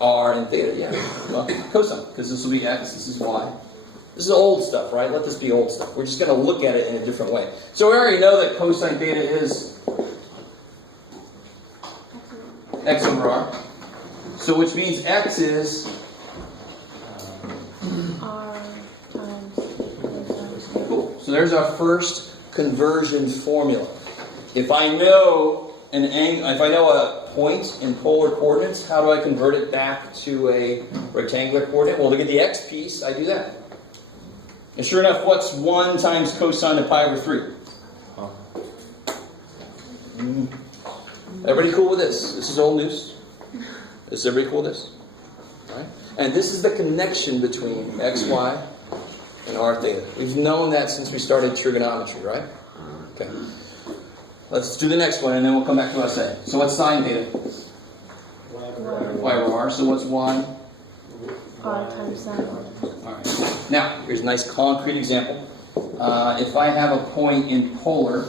R and theta, yeah. Well, cosine, because this will be x, this is y. This is old stuff, right? Let this be old stuff. We're just going to look at it in a different way. So we already know that cosine theta is x over r. So which means x is R times cosine. cool. So there's our first conversion formula. If I know an angle, if I know a point in polar coordinates, how do I convert it back to a rectangular coordinate? Well, to get the x piece, I do that. And sure enough, what's 1 times cosine of pi over 3? Huh. Everybody cool with this? This is old news. Is everybody cool with this? All right. And this is the connection between x, y, and r theta. We've known that since we started trigonometry, right? Okay. Let's do the next one, and then we'll come back to what I say. So what's sine theta? Y over r. So what's y? R times sine. Alright. Now, here's a nice concrete example. If I have a point in polar,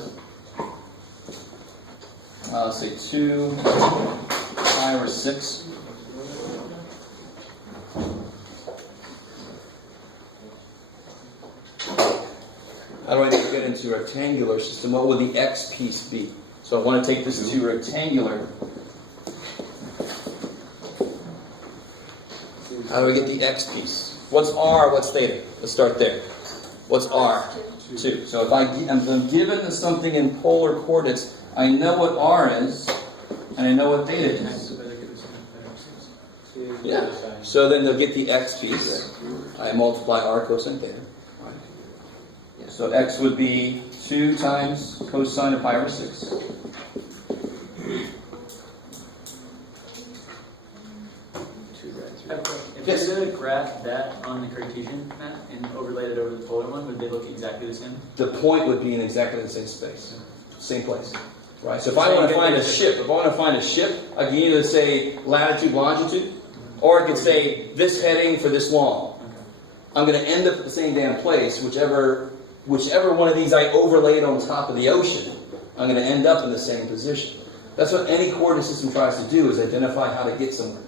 say 2 pi over 6. How do I get into a rectangular system? What would the x piece be? So I want to take this to rectangular. How do I get the x piece? What's r? What's theta? Let's start there. What's r? 2. So if I'm given something in polar coordinates, I know what r is, and I know what theta is. Yeah. So then they'll get the x piece. I multiply r cosine theta. So x would be 2 times cosine of pi over 6. If Yes. you're going to graph that on the Cartesian map and overlay it over the polar one, would they look exactly the same? The point would be in exactly the same space, same place, right? So if I want to find a ship, I can either say latitude, longitude, or I can say this heading for this long. I'm going to end up at the same damn place, whichever one of these I overlaid on top of the ocean, I'm going to end up in the same position. That's what any coordinate system tries to do, is identify how to get somewhere.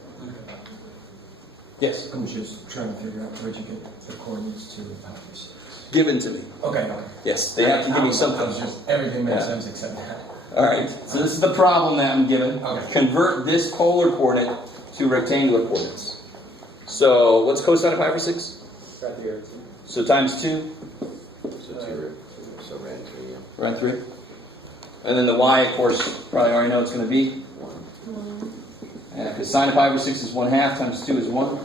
Yes? I was just trying to figure out where'd you get the coordinates to Hyphasis. Given to me. Okay. Yes, they have to give me I something. was just, everything makes Yeah. sense except that. All right, so this is the problem that I'm given. Okay. Convert this polar coordinate to rectangular coordinates. So what's cosine of pi over 6? Right here. So times 2, So rad 3, yeah. right 3. And then the y, of course, probably already know it's going to be. Yeah, because sine of pi over 6 is 1/2 times 2 is 1.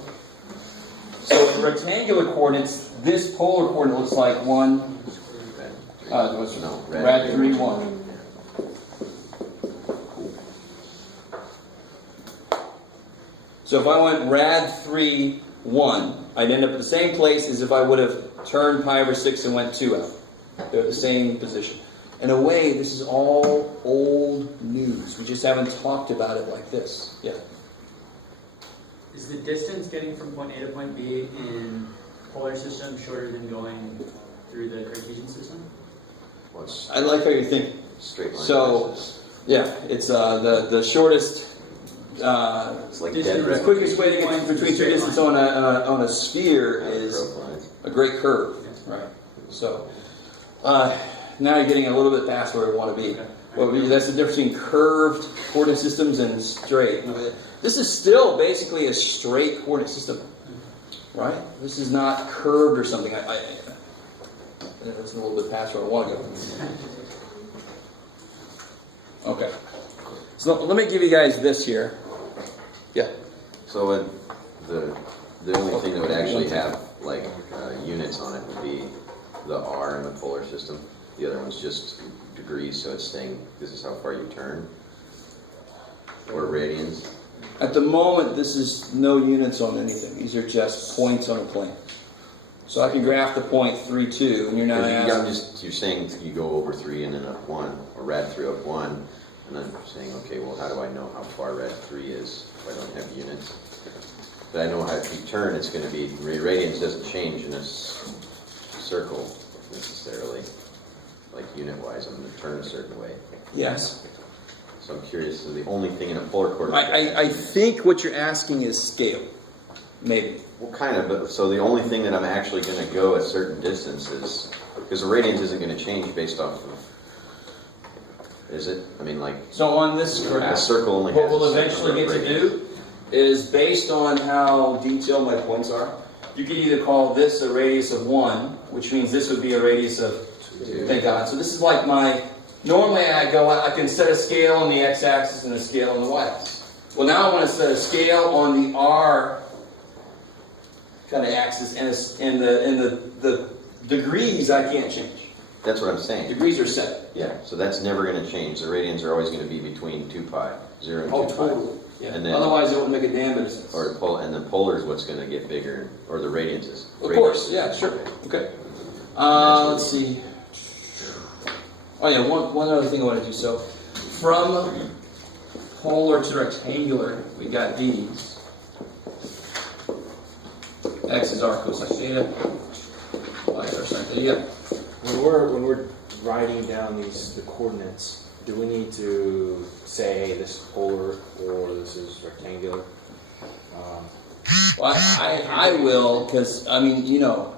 So in rectangular coordinates, this polar coordinate looks like 1. What's No, rad 3, 1. So if I went rad 3, 1, I'd end up at the same place as if I would have turned pi over 6 and went 2 out. They're the same position. In a way, this is all old news. We just haven't talked about it like this. Yeah. Is the distance getting from point A to point B in polar system shorter than going through the Cartesian system? Well, it's I like how you're thinking. straight line. So, versus- yeah, it's the shortest, it's like distance- dead the quickest way to get between two distances on a sphere is a great curve. Right. So, now you're getting a little bit past where we want to be. Well, that's the difference between curved coordinate systems and straight. This is still basically a straight coordinate system, right? This is not curved or something. That's a little bit past where I want to go. Okay. So let me give you guys this here. Yeah. So the only thing that would actually have like units on it would be the R in the polar system. The other one's just degrees, so it's saying this is how far you turn, or radians. At the moment, this is no units on anything. These are just points on a plane. So I can graph the point 3, 2, and you're not asking. You're saying you go over 3 and then up 1, or rad 3 up 1, and I'm saying, okay, well, how do I know how far rad 3 is if I don't have units? But I know how if you turn, it's going to be, radians doesn't change in this circle necessarily, like unit-wise. I'm going to turn a certain way. Yes. So I'm curious, so the only thing in a polar coordinate... I think what you're asking is scale. Maybe. Well, kind of, but so the only thing that I'm actually going to go a certain distance is, because the radians isn't going to change based off of, is it? I mean, like, So on this a graph, circle only what has we'll a certain eventually get number to of do is based on how detailed my points are. You could either call this a radius of 1, which means this would be a radius of 2. thank God. So this is like my, normally I can set a scale on the x-axis and a scale on the y-axis. Well, now I want to set a scale on the r kind of axis, and the degrees I can't change. That's what I'm saying. Degrees are set. Yeah, so that's never going to change. The radians are always going to be between 2 pi, 0 and 2 pi. Totally. Yeah. And then- Otherwise, it wouldn't make a damn bit of sense. And the polar is what's going to get bigger, or the radians is. Of course, yeah, sure. Okay. Let's see. Oh yeah, one other thing I want to do. So, from polar to rectangular, we got these. X is r cosine theta. Y is r sine theta. Yeah. When we're writing down the coordinates, do we need to say, hey, this is polar or this is rectangular? Well, I will, because, I mean, you know,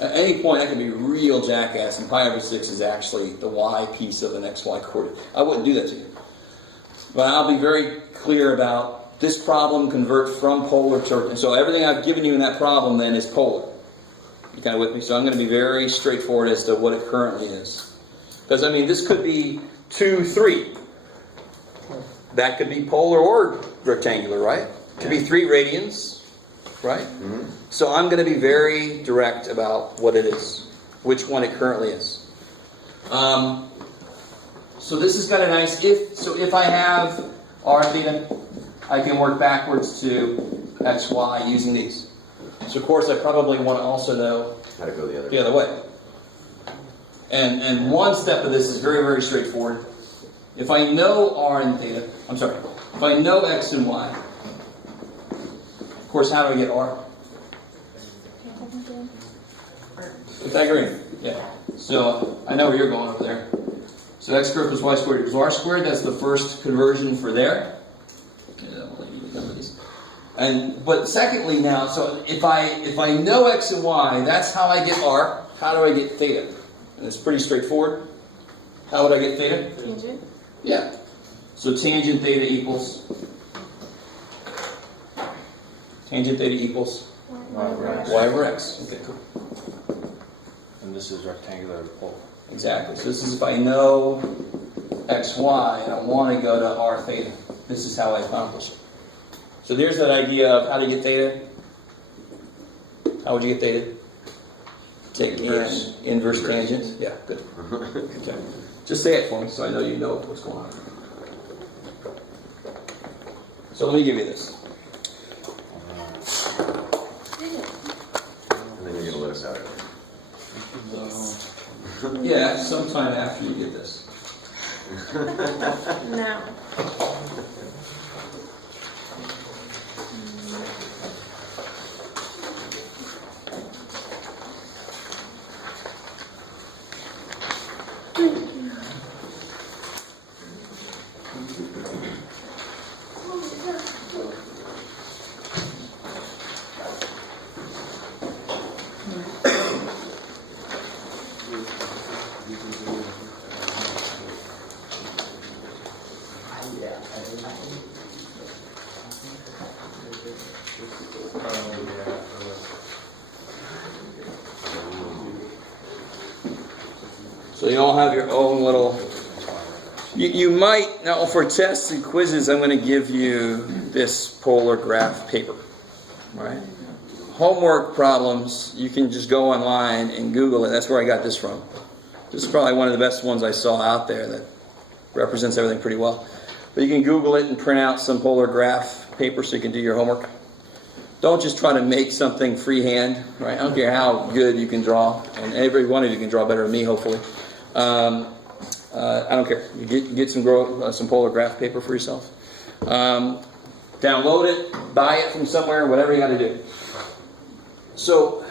at any point I can be real jackass, and pi over 6 is actually the y piece of an xy coordinate. I wouldn't do that to you. But I'll be very clear about this problem, convert from polar to, and so everything I've given you in that problem then is polar. You kind of with me? So I'm going to be very straightforward as to what it currently is. Because, I mean, this could be 2, 3. That could be polar or rectangular, right? Could be 3 radians, right? Mm-hmm. So I'm going to be very direct about what it is, which one it currently is. So this has got a nice, if I have r theta, I can work backwards to x, y using these. So of course I probably want to also know How to go the the other way. And one step of this is very, very straightforward. If I know r and theta, if I know x and y, of course, how do I get r? Pythagorean, yeah. So I know where you're going over there. So x squared plus y squared equals r squared. That's the first conversion for there. Yeah, I'll let you remember these. But secondly now, so if I know x and y, that's how I get r. How do I get theta? And it's pretty straightforward. How would I get theta? Tangent. Yeah. So tangent theta equals y over x. Okay, cool. And this is rectangular pole. Exactly. So this is if I know x, y, and I want to go to r theta. This is how I accomplish it. So there's that idea of how to get theta. How would you get theta? Take inverse tangent. Yeah, good. Okay. Just say it for me so I know you know what's going on. So let me give you this. And then you're gonna let us out. Yeah, sometime after you get this. No. So you all have your own little. You might now for tests and quizzes. I'm going to give you this polar graph paper, right? Homework problems. You can just go online and Google it. That's where I got this from. This is probably one of the best ones I saw out there that represents everything pretty well. But you can Google it and print out some polar graph paper so you can do your homework. Don't just try to make something freehand, right? I don't care how good you can draw, and every one of you can draw better than me, hopefully. I don't care. You get some polar graph paper for yourself. Download it, buy it from somewhere, whatever you got to do. So,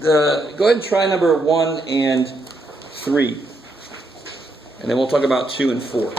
go ahead and try number 1 and 3, and then we'll talk about 2 and 4.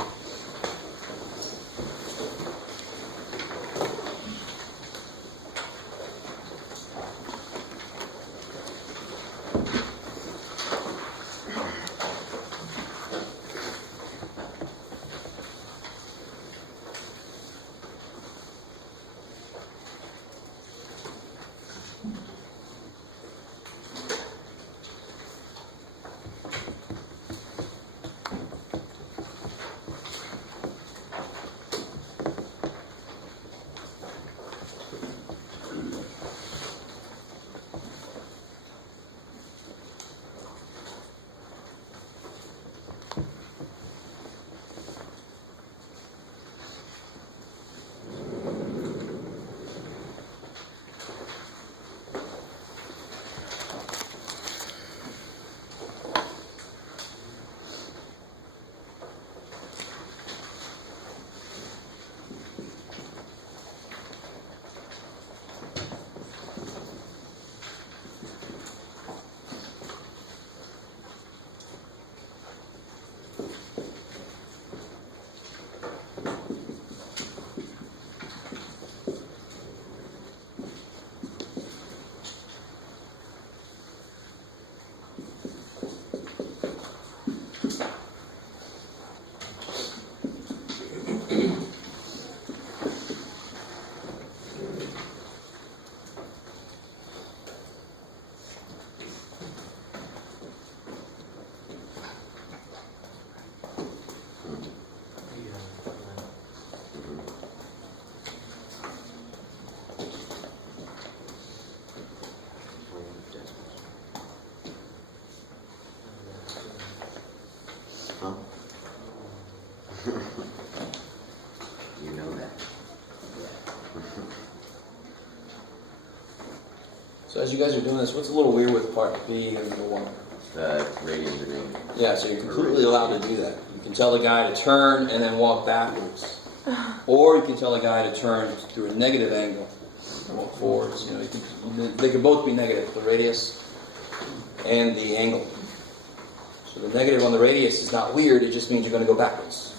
Huh? You know that. So as you guys are doing this, what's a little weird with part B of the 1? Radians are being. Yeah, so you're completely allowed to do that. You can tell the guy to turn and then walk backwards. Or you can tell the guy to turn through a negative angle and walk forwards. You know, they could both be negative, the radius and the angle. So the negative on the radius is not weird, it just means you're going to go backwards.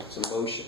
It's a motion.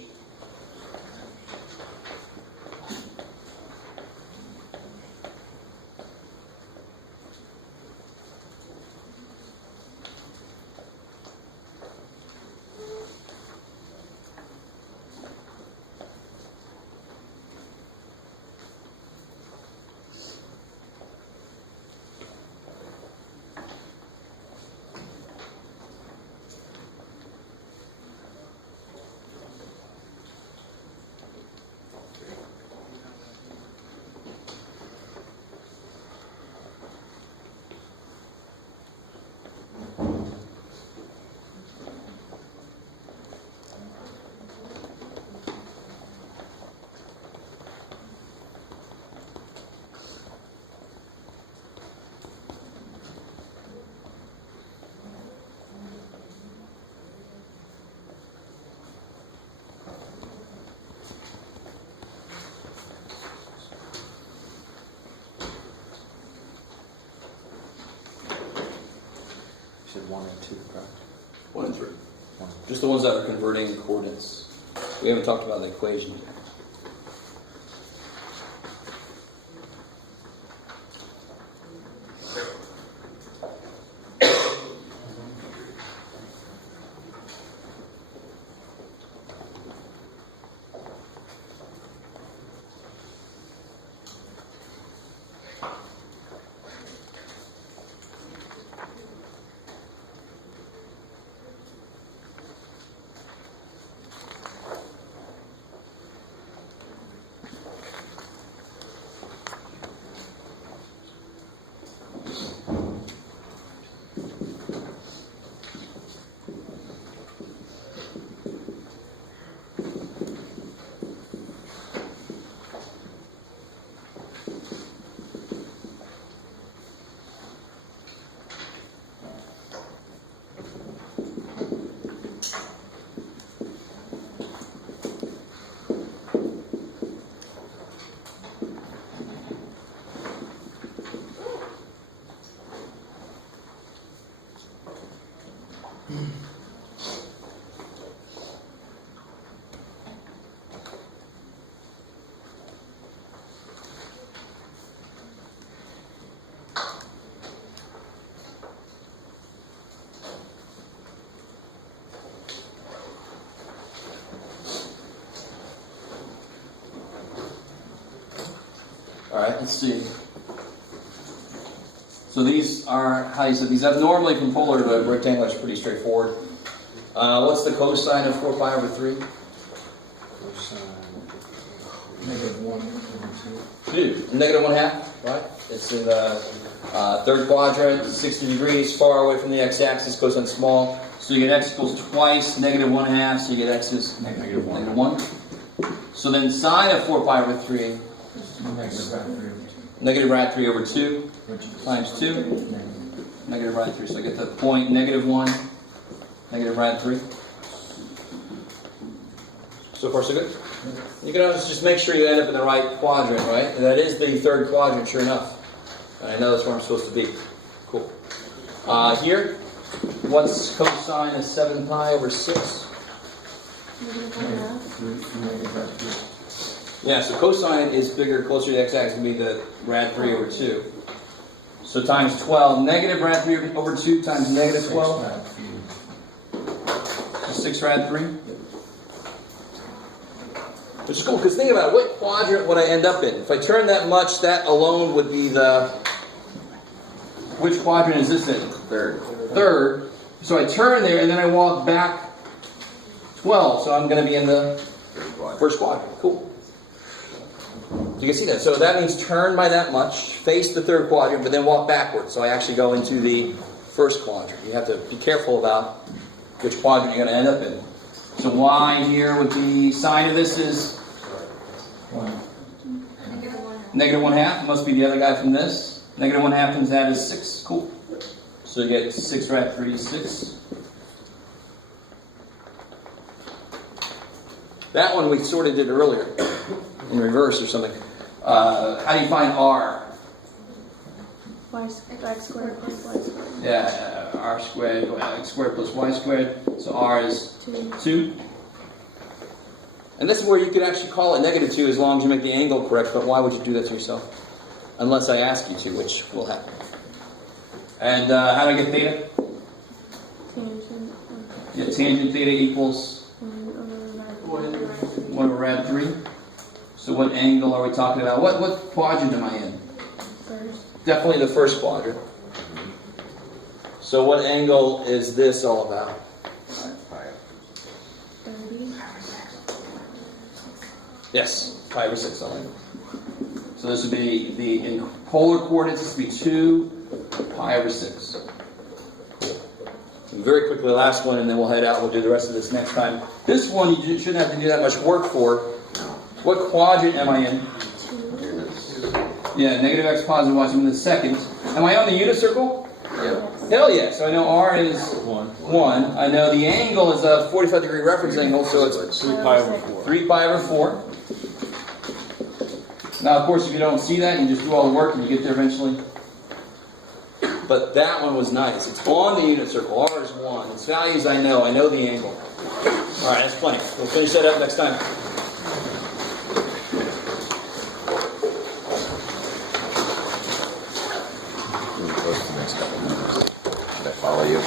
You said 1 and 2, correct? 1 and 3. 1. Just the ones that are converting coordinates. We haven't talked about the equation yet. All right, let's see. So these are, how you said, these abnormally from polar to rectangular is pretty straightforward. What's the cosine of 4 pi over 3? Negative 1/2, right? It's in the third quadrant, 60 degrees, far away from the x-axis, cosine small. So you get x equals twice negative 1/2, so you get x is negative 1. So then sine of 4 pi over 3, negative rad 3 over 2 times 2, negative rad 3. So I get the point negative 1, negative rad 3. So far, so good? You can always just make sure you end up in the right quadrant, right? And that is the third quadrant, sure enough. And I know that's where I'm supposed to be. Cool. Here, what's cosine of 7 pi over 6? Yeah, so cosine is bigger, closer to the x-axis, going to be the rad 3 over 2. So times 12, negative rad 3 over 2 times negative 12. So 6 rad 3. Which is cool, because think about it, what quadrant would I end up in? If I turn that much, that alone would be the... Which quadrant is this in? Third. So I turn there, and then I walk back 12, so I'm going to be in the first quadrant. Cool. You can see that. So that means turn by that much, face the third quadrant, but then walk backwards. So I actually go into the first quadrant. You have to be careful about which quadrant you're going to end up in. So y here would be, sine of this is negative 1/2. Must be the other guy from this. Negative 1/2 times that is 6. Cool. So you get 6 rad 3, 6. That one we sort of did earlier, in reverse or something. How do you find r? Y x squared plus y squared. Yeah, r squared, x squared plus y squared. So r is 2. 2. And this is where you could actually call it -2 as long as you make the angle correct, but why would you do that to yourself? Unless I ask you to, which will happen. And how do I get theta? Tangent. Yeah, tangent theta equals 1 over rad 3. So what angle are we talking about? What quadrant am I in? First. Definitely the first quadrant. So what angle is this all about? 30. Yes, 5 or 6 on it. So this would be in polar coordinates. This would be 2 pi over 6. Very quickly, the last one, and then we'll head out. We'll do the rest of this next time. This one you shouldn't have to do that much work for. What quadrant am I in? 2. Yeah, negative x, positive y. So I'm in the second. Am I on the unit circle? Yep. Hell yeah. So I know r is 1. I know the angle is a 45-degree reference angle, so it's 3 pi over 4. 3 pi over 4. Now, of course, if you don't see that, you just do all the work and you get there eventually. But that one was nice. It's on the unit circle. R is 1. Its values I know. I know the angle. All right, that's plenty. We'll finish that up next time. Close to the next couple minutes. Did I follow you?